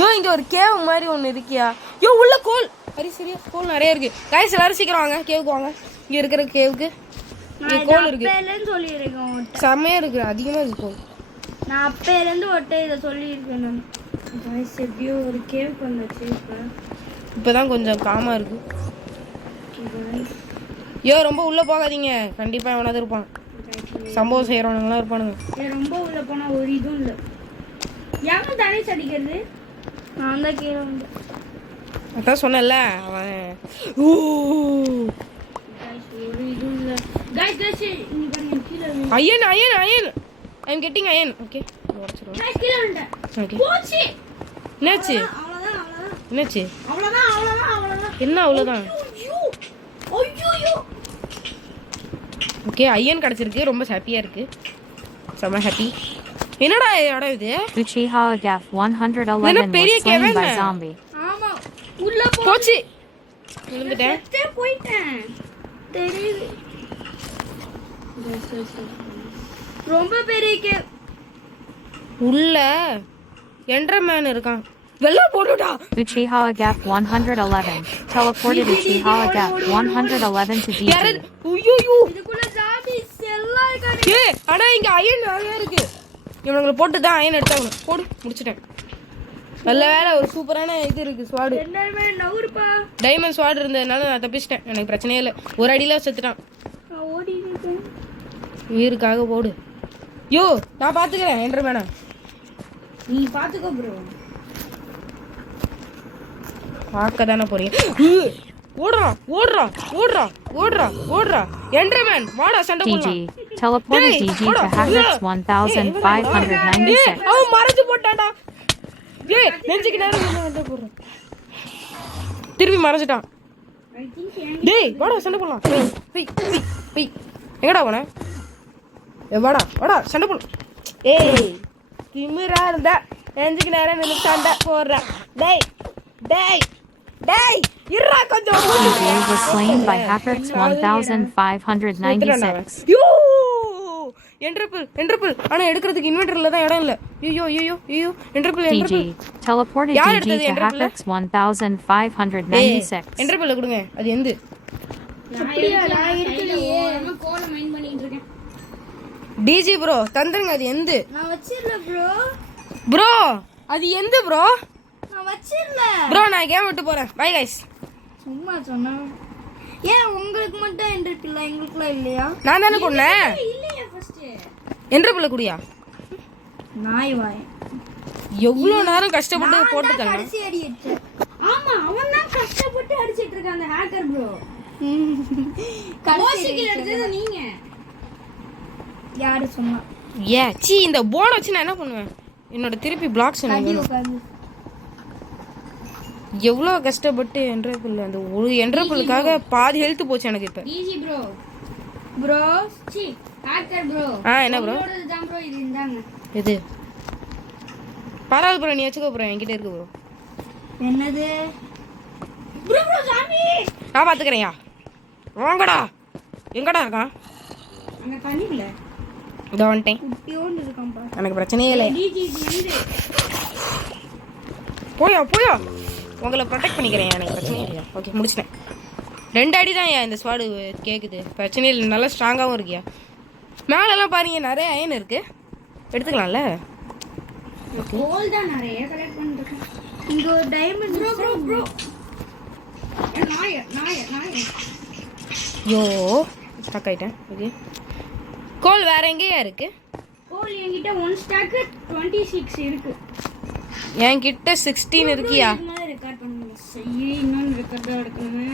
யோ இங்க ஒரு கேவ் மாதிரி ஒன்னு இருக்கியா? யோ உள்ள கோல். சரி சரியா கோல் நிறைய இருக்கு. கைஸ் எல்லாரும் சீக்கிரம் வாங்க, கேவுக்கு வாங்க. இங்க இருக்கிற கேவுக்கு இங்க கோல் இருக்கு. அப்பையிலேருந்து சொல்லியிருக்கேன் உன்கிட்ட. செம்மையா இருக்கு, அதிகமா இருக்கு கோல். நான் அப்பையிலேருந்து ஒட்டை இதை சொல்லியிருக்கேன் நான். गाइस எப்படியோ ஒரு கேவ் வந்துச்சு. இப்பதான் கொஞ்சம் காமா இருக்கு. யோ ரொம்ப உள்ள போகாதீங்க, கண்டிப்பா எவனாவது இருப்பான். சம்பவம் செய்யறவனுங்களாம் இருப்பானுங்க. ரொம்ப உள்ள போனா ஒரு இதுவும் இல்ல. யாரும் தானே அடிக்கிறது? நான் தான் கீழே வந்து அதான் சொன்னேன்ல அவன். ஊ गाइस ஒரு இதுவும் இல்ல. गाइस நீ பாருங்க கீழ iron iron iron I am getting iron. Okay உடைச்சிரோம். गाइस கீழ வந்துட்டேன். ஓகே போச்சு. என்னாச்சு? அவ்வளவுதான். என்னாச்சு? அவ்வளவுதான். என்ன அவ்வளவுதான்? ஐயோ. ஐயோ. ஓகே அயன் கிடைச்சிருக்கு, ரொம்ப ஹாப்பியா இருக்கு, செம ஹாப்பி. என்னடா இடம் இது? Uchiha Gaf 111 பெரிய was slain by haven. zombie. ஆமா. உள்ள போச்சு, விழுந்துட்டேன். போயிட்டேன். தெரியுது. ரொம்ப பெரிய கேவ். உள்ள என்டர்மேன் இருக்கான். வெள்ளை போடுடா. Uchiha Gaf 111 teleported Uchiha Gaf 111 to DG. ஐயோ இதுக்குள்ள ஜாம்பிஸ் எல்லாம் இருக்கானே. ஏ ஆனா இங்க அயன் நிறைய இருக்கு. இவனுங்களை போட்டு தான் அயன் எடுத்தாங்க. போடு முடிச்சிட்டேன். நல்ல வேலை ஒரு சூப்பரான இது இருக்கு, ஸ்வாடு. என்னமே நவுறுப்பா. டைமண்ட் ஸ்வாட் இருந்ததுனால நான் தப்பிச்சிட்டேன், எனக்கு பிரச்சனையே இல்லை. ஒரு அடியில செத்துட்டான். நான் ஓடி இருக்கேன். உயிருக்காக போடு. யோ நான் பாத்துக்கிறேன் என்டர்மேனா. நீ பாத்துக்கோ ப்ரோ. பார்க்க தானே போறீங்க. ஓடுறா ஓடுறா ஓடுறா ஓடுறா ஓடுறா என்டர்மேன் வாடா சண்டை DG போடலாம். teleported Hey, DG hold to on. Hackers ஏய், 1596. அவன் மறைச்சு போட்டான்டா. ஏய் நெஞ்சுக்கு நேரம் வந்து போடுறான். திருப்பி மறைச்சிட்டான். ஐ திங்க் டேய் வாடா சண்டை போடலாம். போய் போய் போய் எங்கடா போன? வாடா வாடா சண்டை போடலாம். ஏய் திமிரா இருந்தா நெஞ்சுக்கு நேரம் நின்று சண்டை போடுறான். டேய் டேய் டேய் இருடா கொஞ்சம். DG was slain by Hackers 1596. யோ என்ட்ரபிள் ஆனா எடுக்கிறதுக்கு இன்வென்டரில தான் இடம் இல்ல. ஐயோ ஐயோ ஐயோ என்ட்ரபிள் DG teleported யார் DG எடுத்தது to என்ட்ரபிள்? Hackers 1596. என்ட்ரபிள் கொடுங்க, அது எந்து? அப்படியா நான் இருக்கலையே. நான் கோல மைண்ட் பண்ணிட்டு இருக்கேன். டிஜி ப்ரோ தந்துருங்க, அது எந்து? நான் வச்சிரல ப்ரோ. ப்ரோ அது எந்து ப்ரோ? நான் வச்சிரல. ப்ரோ நான் கேம் விட்டு போறேன். Bye guys. சும்மா சொன்னா ஏன் உங்களுக்கு மட்டும் என்ட்ரு இல்லை எங்களுக்குலாம் இல்லையா? நான் தானே கொன்னேன். இல்லையா ஃபர்ஸ்ட் என்ற பிள்ளை குடியா? நாய் வாய். எவ்வளோ நேரம் கஷ்டப்பட்டு போட்டு தரணும். கடைசி அடி அடிச்சேன். ஆமா அவன் தான் கஷ்டப்பட்டு அடிச்சிட்டு இருக்கான் அந்த ஹேக்கர் ப்ரோ. கடைசி ஓசிக்கில் எடுத்தது நீங்க. யாரு சொன்னா? சீ இந்த போர்டை வச்சு நான் என்ன பண்ணுவேன்? என்னோட திருப்பி பிளாக்ஸ் கடி உட்காந்து. எவ்வளோ கஷ்டப்பட்டு என்ற பிள்ளை அந்த ஒரு என்ற பிள்ளைக்காக பாதி ஹெல்த் போச்சு எனக்கு இப்போ. Easy bro. Bro C hacker bro. என்ன ப்ரோ? உங்களோடது தான் ப்ரோ இது இந்தாங்க. இது பரவாயில்ல ப்ரோ, நீ வச்சுக்கோ ப்ரோ, என்கிட்ட இருக்கு ப்ரோ. என்னது? ப்ரோ ப்ரோ சாமி. நான் பார்த்துக்கிறேன்யா. வாங்கடா. எங்கடா இருக்கான்? அங்க தண்ணிக்குள்ள. இதோ வந்துட்டேன். குட்டியோண்டு இருக்கான் பாரு. எனக்கு பிரச்சனையே இல்லை. டிஜி எந்து. போயா உங்களை ப்ரொடெக்ட் பண்ணிக்கிறேன், எனக்கு பிரச்சனையே இல்லையா. ஓகே முடிச்சிட்டேன். 2 அடி தான் இந்த ஸ்வாடு கேட்குது, பிரச்சனை இல்லை, நல்லா ஸ்ட்ராங்காகவும் இருக்கியா. மேலெல்லாம் பாருங்க நிறைய அயன் இருக்கு, எடுத்துக்கலாம்ல. கோல் தான் நிறைய கலெக்ட் பண்ணிருக்கேன். இங்க ஒரு டைமண்ட். Bro bro bro. நாய யோ ஸ்டக் ஆயிட்டேன். ஓகே கோல் வேற எங்கேயா இருக்கு? கோல் என்கிட்ட 1 ஸ்டாக் 26 இருக்கு. என்கிட்ட 16 இருக்கியா? இது மாதிரி ரெக்கார்ட் பண்ணுங்க. சரி இன்னொரு ரெக்கார்ட் எடுக்கணுமே.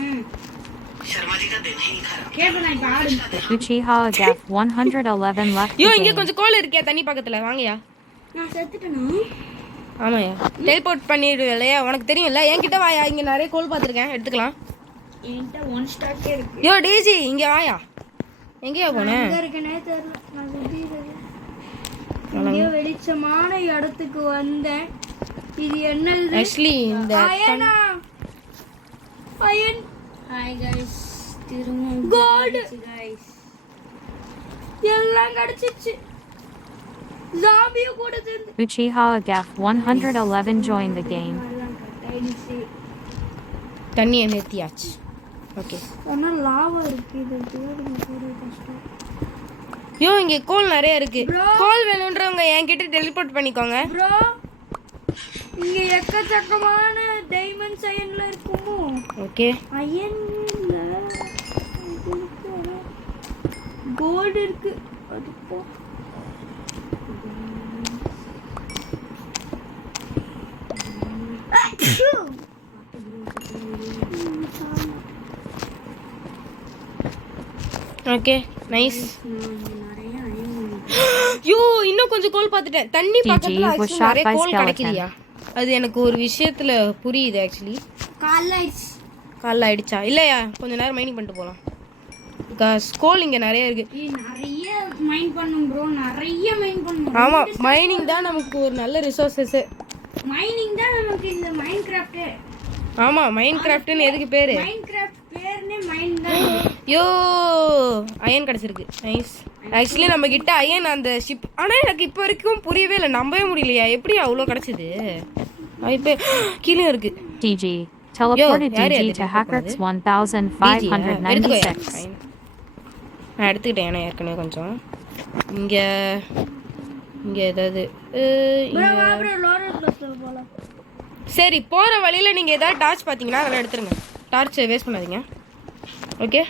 கேப்ப நான் இப்ப ஆடு. Uchiha Gap 111 left the இங்க game. கொஞ்சம் கோல் இருக்கியா தண்ணி பக்கத்துல? வாங்கயா. நான் செத்துட்டேனா? ஆமாயா, டெலிபோர்ட் பண்ணிடுவில்லையா, உனக்கு தெரியும்ல. என்கிட்ட வாயா, இங்க நிறைய கோல் பார்த்துருக்கேன், எடுத்துக்கலாம். என்கிட்ட 1 ஸ்டாக்கே இருக்கு. யோ டிஜி இங்க வாயா. எங்கேயா போனேன்? எங்க இருக்கனே தெரியல. நான் சுத்திறேன். இங்க வெளிச்சமான இடத்துக்கு வந்தேன். இது என்னது? ஆக்சுவலி இந்த அயனா. அயன். Hi guys. திரும்ப கோல்ட். गाइस. எல்லாம் கிடைச்சிச்சு. ஜாம்பிய கூட சேர்ந்து. Uchiha Gap 111 joined the game. தண்ணியை நிறுத்தியாச்சு. ஓகே ஆனா லாவா இருக்கு, இது தேடுங்க கூட கஷ்டம். யோ இங்க கோல் நிறைய இருக்கு. கோல் வேணும்ன்றவங்க என்கிட்ட டெலிபோர்ட் பண்ணிக்கோங்க. ப்ரோ இங்க எக்கச்சக்கமான டைமண்ட்ஸ் அயன்ல இருக்குமோ? ஓகே அயன்ல கோல்ட் இருக்கு. அது போ. Okay nice. யோ இன்னும் கொஞ்சம் கோல் பார்த்துட்டேன். தண்ணி பக்கத்துல actually நிறைய கோல் கிடைக்குதியா? அது எனக்கு ஒரு விஷயத்துல புரியுது. ஆக்சுவலி காலைல ஆயிடுச்சா? இல்லையா, கொஞ்ச நேரம் மைனிங் பண்ணிட்டு போகலாம். பிகாஸ் கோல் இங்க நிறைய இருக்கு. நிறைய மைன் பண்ணும் ப்ரோ, நிறைய மைன் பண்ணும். ஆமா மைனிங் தான் நமக்கு ஒரு நல்ல ரிசோர்சஸ். மைனிங் தான் நமக்கு இந்த மைன்கிராஃப்ட். ஆமா மைன்கிராஃப்ட்னு எதுக்கு பேரு? மைன்கிராஃப்ட் பேர்னே மைன் தான். யோ அயன் கிடைச்சிருக்கு. நைஸ். ஆக்சுவலி நம்ம கிட்ட அயன் அந்த ஷிப், ஆனா எனக்கு இப்போ வரைக்கும் புரியவே இல்லை, நம்பவே முடியலையா எப்படி அவ்வளோ கிடைச்சது. இப்போ கீழே இருக்கு. DG teleported DG to Hackers 1596. நான் எடுத்துக்கிட்டேன் ஏன்னா ஏற்கனவே கொஞ்சம் இங்க ஏதாவது சரி போற வழியில நீங்க ஏதாவது டார்ச் பாத்தீங்கன்னா அதெல்லாம் எடுத்துருங்க. டார்ச் வேஸ்ட் பண்ணாதீங்க. ஓகே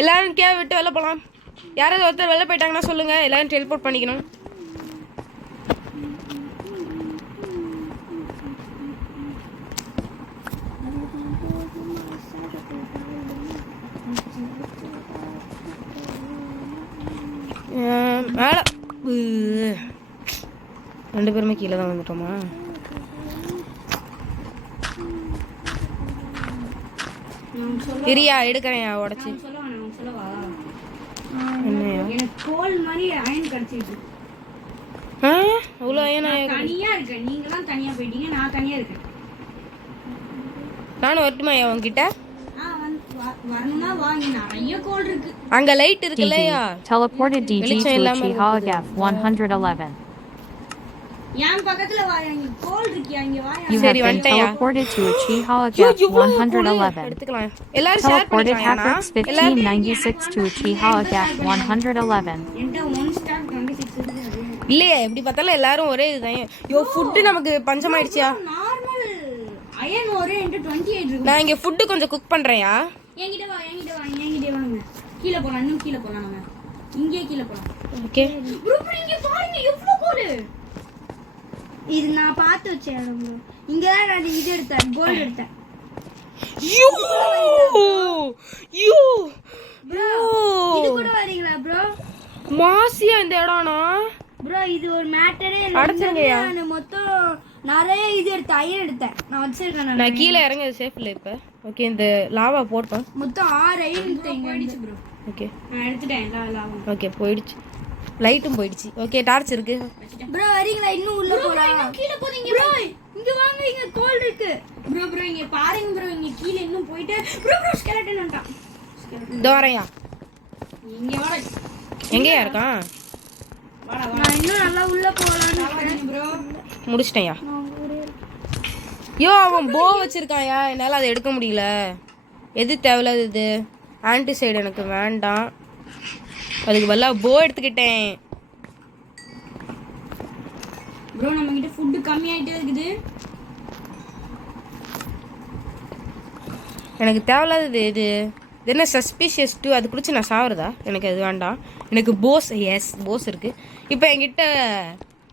எல்லாரும் கே விட்டு வெளில போகலாம். யாராவது ஒருத்தர் வெளில போயிட்டாங்கன்னா சொல்லுங்க, எல்லாரும் டெலிபோர்ட் பண்ணிக்கணும். மேல 2 பேருமே கீழே தான் வந்துட்டோமா? பிரியா எடுக்கிறேன் உடச்சி. எனக்கு கோல் மாதிரி அயன் கிடைச்சிட்டு. அவ்வளோ அயன் தனியா இருக்கேன், நீங்களாம் தனியா போயிட்டீங்க, நான் தனியா இருக்கேன். நானும் வரட்டுமா உங்ககிட்ட? வரணும்னா வாங்க, நிறைய கோல் இருக்கு. அங்க லைட் இருக்குல்லையா? Teleported DG to Uchiha Gap 111. என் பக்கத்துல வா, அங்க கோல் இருக்கு, அங்க வா. You have been teleported to Uchiha Gap 111. எடுத்துக்கலாம். எல்லாரும் ஷேர் Teleported பண்ணிக்கலாம்னா Hackers 1596 to Uchiha Gap 111. என்கிட்ட 1 ஸ்டாக் 26 இருக்கு. இல்லையா எப்படி பார்த்தாலும் எல்லாரும் ஒரே இதுதான். யோ ஃபுட் நமக்கு பஞ்சமாயிடுச்சியா? நார்மல் அயன் ஒரே என்கிட்ட 28 இருக்கு. நான் இங்க ஃபுட் கொஞ்சம் குக் பண்றேன்யா. என்கிட்ட வா, என்கிட்ட வா, கீழே போலாம், இன்னும் கீழே போலாம். நம்ம இங்கே கீழே போலாம். ஓகே ப்ரோ இங்க பாருங்க எவ்வளவு கோல். இது நான் பார்த்து வச்சேன் இடம் bro. இங்கதான் நான் இது எடுத்தேன், கோல்டு எடுத்தேன். யூ யூ இது கூட வரீங்களா ப்ரோ? மாசியா இந்த இடம்னா ப்ரோ இது ஒரு மேட்டரே அடைச்சிருங்கய்யா. நான் மொத்தம் நிறைய இது எடுத்தேன், ஐயர் எடுத்தேன். நான் வச்சிருக்கேன். நான் கீழே இறங்க சேஃப் இல்லை இப்போ. ஓகே இந்த லாவா போட்டோம். மொத்தம் 6 ஐயர் எடுத்தேன். போயிடுச்சு ப்ரோ. ஓகே நான் எடுத்துட்டேன் எல்லாம். ஓகே போயிடுச்சு. லைட்டும் போயிடுச்சு. ஓகே டார்ச் இருக்கு. ப்ரோ வரீங்களா? இன்னும் உள்ள போலாம். கீழே போறீங்க ப்ரோ இங்க வாங்க, இங்க கோல்ட் இருக்கு. ப்ரோ இங்க பாருங்க ப்ரோ, இங்க கீழே இன்னும் போயிட்டு ப்ரோ ஸ்கெலட்டன் வந்துட்டான். தோரையா இங்க வாடா. எங்கேயா இருக்கான்? வாடா நான் இன்னும் நல்லா உள்ள போலாம்னு ப்ரோ. முடிச்சிட்டேன்யா. யோ அவன் போ வச்சிருக்கான்யா, என்னால் அதை எடுக்க முடியல. எது தேவையில்லாது இது? ஆன்டிசைடு எனக்கு வேண்டாம், அதுக்கு பதிலாக போ எடுத்துக்கிட்டேன். ப்ரோ நம்ம கிட்ட ஃபுட் கம்மி ஆயிட்டே இருக்குது. எனக்கு தேவையில்லாதது இது என்ன சஸ்பீஷியஸ் 2, அது குடிச்சு நான் சாவுறதா? எனக்கு அது வேண்டாம். எனக்கு போஸ், எஸ் போஸ் இருக்குது. இப்போ என்கிட்ட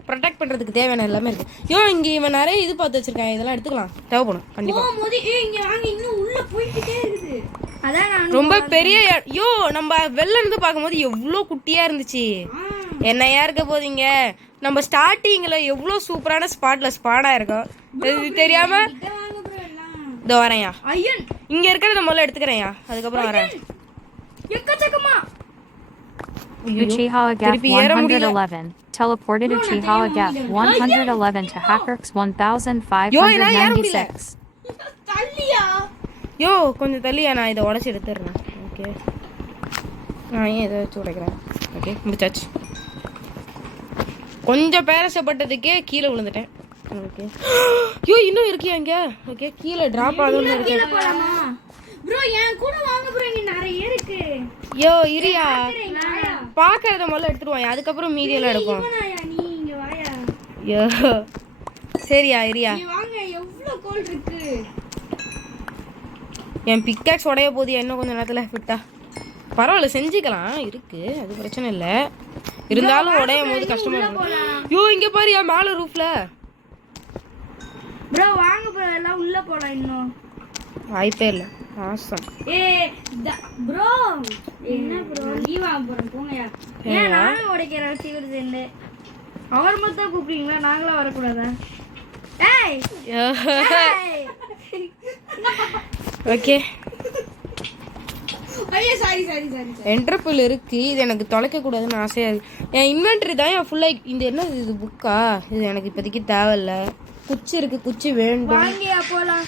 ப்ரொடெக்ட் பண்ணுறதுக்கு தேவையான எல்லாமே இருக்குது. யோ இங்கே இவன் நிறைய இது பார்த்து வச்சுருக்கேன், இதெல்லாம் எடுத்துக்கலாம், தேவைப்படும் கண்டிப்பாக. போகும்போது இங்க வாங்க, இன்னும் உள்ள போயிட்டே இருக்குது. அதான் நான் ரொம்ப பெரிய யோ நம்ம வெளில இருந்து பார்க்கும்போது எவ்வளோ குட்டியாக இருந்துச்சு. என்னையா இருக்க போதீங்க? நம்ம ஸ்டார்டிங்கில் எவ்வளோ சூப்பரான ஸ்பாட்டில் ஸ்பாடாக இருக்கோம், இது தெரியாமல். வாங்க ப்ரோ எல்லாம். இதோ வரேன்யா. ஐயன் இங்கே இருக்கிறத முதல்ல எடுத்துக்கிறேன்யா, அதுக்கப்புறம் வரேன். எக்கச்சக்கமா. Uchiha Gap திருப்பி ஏற முடியல. 111 teleported Uchiha Gap 111 to Hackerx யோ என்னால் ஏற முடியல. 1596. தள்ளியா? யோ கொஞ்சம் தள்ளியா, நான் இதை உடச்சி எடுத்துடுறேன். ஓகே நான் ஏன் இதை வச்சு உடைக்கிறேன். ஓகே முடிச்சாச்சு. கொஞ்சம் பேரசப்பட்டதுக்கே கீழே விழுந்துட்டேன். ஓகே யோ இன்னும் இருக்கியா இங்கே? ஓகே கீழே ட்ராப் ஆகுதுன்னு இருக்கு. போலாமா? ப்ரோ என் கூட வாங்க ப்ரோ, இங்க நிறைய இருக்கு. யோ இரியா, வாயா. பார்க்கறத முதல்ல எடுத்துருவாங்க, அதுக்கப்புறம் மீதியெல்லாம் எடுப்போம். இவனாயா நீ? இங்க வாயா. யோ சரியா இரியா. இங்க வாங்க, எவ்வளவு கோல் இருக்கு. என் பிக்காக்ஸ் உடைய போதியா இன்னும் கொஞ்சம் நேரத்தில் ஃபிட்டா? பரவாயில்ல செஞ்சுக்கலாம், இருக்கு அது பிரச்சனை இல்லை. இருந்தாலும் உடையும் போது கஷ்டமா இருக்கும். யோ இங்கே பாரியா மேலே ரூஃப்ல. ப்ரோ வாங்க ப்ரோ, எல்லாம் உள்ள போலாம். இன்னும் வாய்ப்பே இல்லை. ஆசம் ப்ரோ என்ன ப்ரோ நீ வாங்க போறேன் போங்கயா. ஏன் நானும் உடைக்கிறேன் சீக்கிரத்து. அவர் மட்டும் கூப்பிடுறீங்களா? நாங்களாம் வரக்கூடாதா? ஏய் ஓகே ஐயா சாரி. என்ட்ரபிள் இருக்கு, இது எனக்கு தொலைக்க கூடாதுன்னு ஆசையா இருக்கு. என் இன்வென்ட்ரி தான் என் ஃபுல்லாக. இந்த என்ன இது புக்கா? இது எனக்கு இப்போதைக்கு தேவையில்ல. குச்சி இருக்கு, குச்சி வேண்டும். வாங்கியா போலாம்.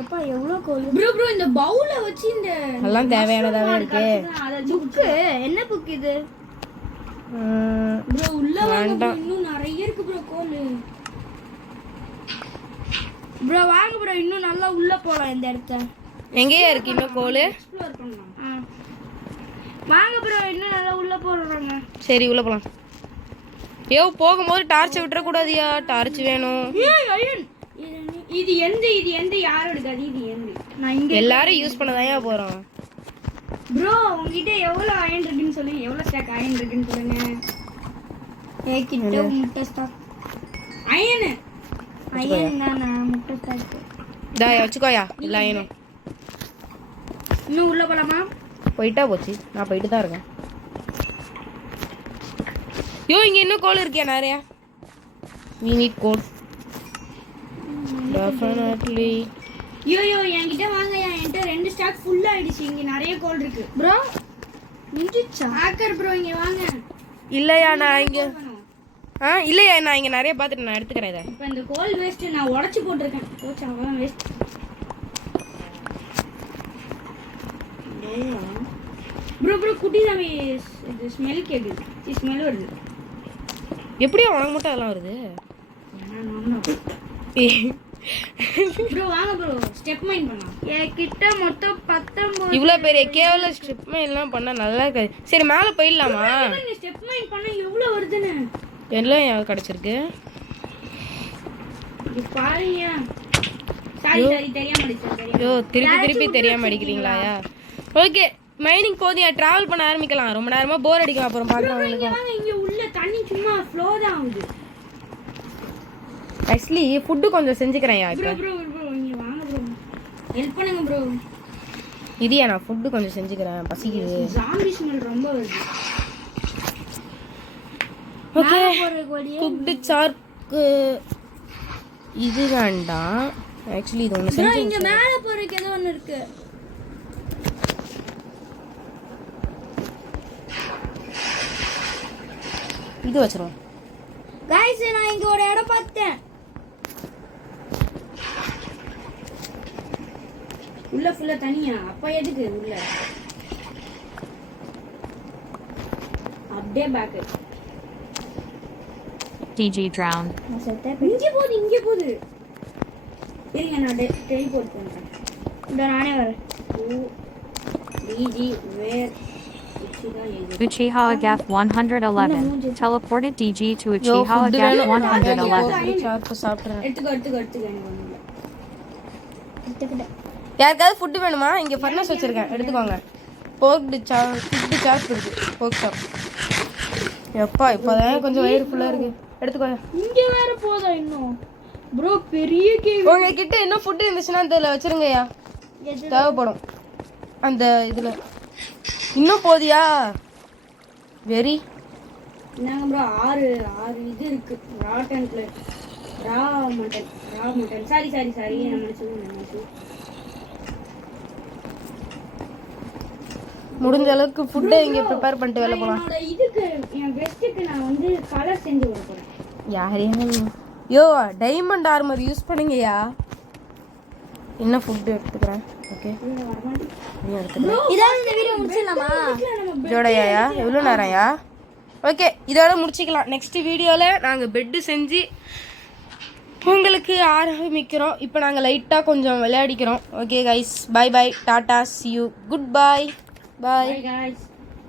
எப்பா எவ்வளோ கோல். ப்ரோ இந்த பவுல வச்சு இந்த எல்லாம் தேவையானதாவே இருக்கு. புக்கு என்ன புக் இது? ப்ரோ உள்ள வாங்க bro, இன்னும் நிறைய இருக்கு ப்ரோ கோல். ப்ரோ வாங்க ப்ரோ, இன்னும் நல்லா உள்ள போலாம். இந்த இடத்த எங்கேயா இருக்கு இன்னும் கோல்? எக்ஸ்ப்ளோர் பண்ணலாம். வாங்க ப்ரோ, இன்னும் நல்லா உள்ள போறாங்க. சரி உள்ள போலாம். ஏ போகும்போது டார்ச்சை விட்டுறக்கூடாதியா, டார்ச் வேணும். ஏய் ஐயன், இது எந்த யாரோடது? அது இது எந்த? நான் இங்க எல்லாரும் யூஸ் பண்ணதாயா போறோம். ப்ரோ உங்ககிட்ட எவ்வளவு அயன் இருக்குன்னு சொல்லுங்க, எவ்வளவு ஸ்டாக் அயன் இருக்குன்னு சொல்லுங்க. கிட்ட முட்டை ஸ்டாக். அயன் தானே முட்டை ஸ்டாக். தாயா வச்சுக்கோயா எல்லாம் ஏனும். இன்னும் உள்ள போலாமா? போயிட்டா போச்சு, நான் போயிட்டு தான் இருக்கேன். யோ இங்க இன்னும் கோல் இருக்கியா நிறையா? we need goal definitely. யோ என்கிட்ட வாங்கயா, என்கிட்ட 2 ஸ்டாக் ஃபுல் ஆயிடுச்சு. இங்க நிறைய கோல் இருக்கு ப்ரோ. நிஞ்சிச்சா ஹேக்கர் ப்ரோ இங்க வாங்க. இல்லையா நான் இங்க இல்லையா நான் இங்க நிறைய பார்த்துட்டு நான் எடுத்துக்கிறேன் இதை. இப்போ இந்த கோல் வேஸ்ட் நான் உடைச்சு போட்டுருக்கேன். போச்சு அவ்வளவுதான் வேஸ்ட். ப்ரோ குட்டி சாமி இது ஸ்மெல் கேக்குது. ஸ்மெல் வருது. எப்படியா உனக்கு மட்டும் அதெல்லாம் வருது? ப்ரோ வாங்க ப்ரோ ஸ்டெப் மைன் பண்ணலாம். கிட்ட மொத்தம் 19. இவ்வளோ பெரிய கேவல ஸ்ட்ரிப் மைன்லாம் பண்ணால் நல்லா இருக்காது. சரி மேலே போயிடலாமா? ஸ்டெப் மைன் பண்ண எவ்வளோ வருதுன்னு எல்லாம் கிடச்சிருக்கு. இது பாருங்க. சாரி தெரியாம அடிச்சேன். ஐயோ திருப்பி தெரியாம அடிக்கிறீங்களாயா? ஓகே மைனிங் போதியா டிராவல் பண்ண ஆரம்பிக்கலாம். ரொம்ப நேரமா போர் அடிக்கும் அப்புறம் பார்க்குறவங்களுக்கு. வாங்க இங்க உள்ள தண்ணி சும்மா ஃப்ளோ தான் ஆகுது. ஆக்சுவலி ஃபுட்டு கொஞ்சம் செஞ்சுக்கிறேன் இப்போ. ப்ரோ இங்க வாங்க ப்ரோ. ஹெல்ப் பண்ணுங்க ப்ரோ. இதையா நான் ஃபுட்டு கொஞ்சம் செஞ்சுக்கிறேன், பசிக்குது. ஜாம்பி ஸ்மெல் ரொம்ப வருது. ஓகே குக்டு சார்க்கு இது வேண்டாம். ஆக்சுவலி இது ஒன்று செஞ்சு இங்க மேல போறதுக்கு ஏதோ ஒன்னு இருக்கு. இது வச்சிருவோம். गाइस நான் இங்க ஒரு இடம் பார்த்தேன். உள்ள ஃபுல்லா தனியா அப்ப எதுக்கு உள்ள அப்படியே பேக் DG drowned. நான் செத்தேன். இங்க போகுது இருங்க நான் டெலிபோர்ட் பண்றேன். இந்த நானே வரேன். டிஜி வேர் Uchiha Agaf 111 teleported DG to Uchiha Agaf 111. சாப்பிட்டு சாப்பிட்றேன். எடுத்துக்கோ எடுத்துக்கிட்டேன். யாருக்காவது ஃபுட்டு வேணுமா? இங்கே ஃபர்னஸ் வச்சிருக்கேன், எடுத்துக்கோங்க. ஃபுட்டு சாப் இருக்கு. போக் சாப். எப்பா இப்போதான் கொஞ்சம் வயிறு ஃபுல்லாக இருக்கு. எடுத்துக்கோங்க. இங்க வேற போதா இன்னும் ப்ரோ பெரிய கேவ். உங்ககிட்ட இன்னும் ஃபுட்டு இருந்துச்சுன்னா இதில் வச்சிருங்கய்யா, தேவைப்படும். அந்த இதில் இன்னும் போதியா? வெரி என்னங்க ப்ரோ ஆறு இது இருக்கு. ரா மட்டன் சாரி நம்ம முடிஞ்ச அளவுக்கு ஃபுட்டை இங்கே ப்ரிப்பேர் பண்ணிட்டு வெளில போகலாம். என்னோட இதுக்கு என் வெஸ்ட்டுக்கு நான் வந்து கலர் செஞ்சு விட போறேன். யாரையும் யோ டைமண்ட் ஆர்மர் யூஸ் பண்ணுங்கய்யா. என்ன ஃபுட்டு எடுத்துக்கிறேன். ஓகே எடுத்துக்கிறேன். இதோட இந்த வீடியோ முடிச்சிடலாமா? இதோடயா எவ்வளோ நேரம்யா? ஓகே இதோட முடிச்சிக்கலாம். நெக்ஸ்ட் வீடியோவில் நாங்கள் பெட்டு செஞ்சு உங்களுக்கு ஆரம்பிக்கிறோம். இப்போ நாங்கள் லைட்டாக கொஞ்சம் விளையாடிக்கிறோம். ஓகே கைஸ், பை பை, டாடா, see you, good bye, bye. Bye guys.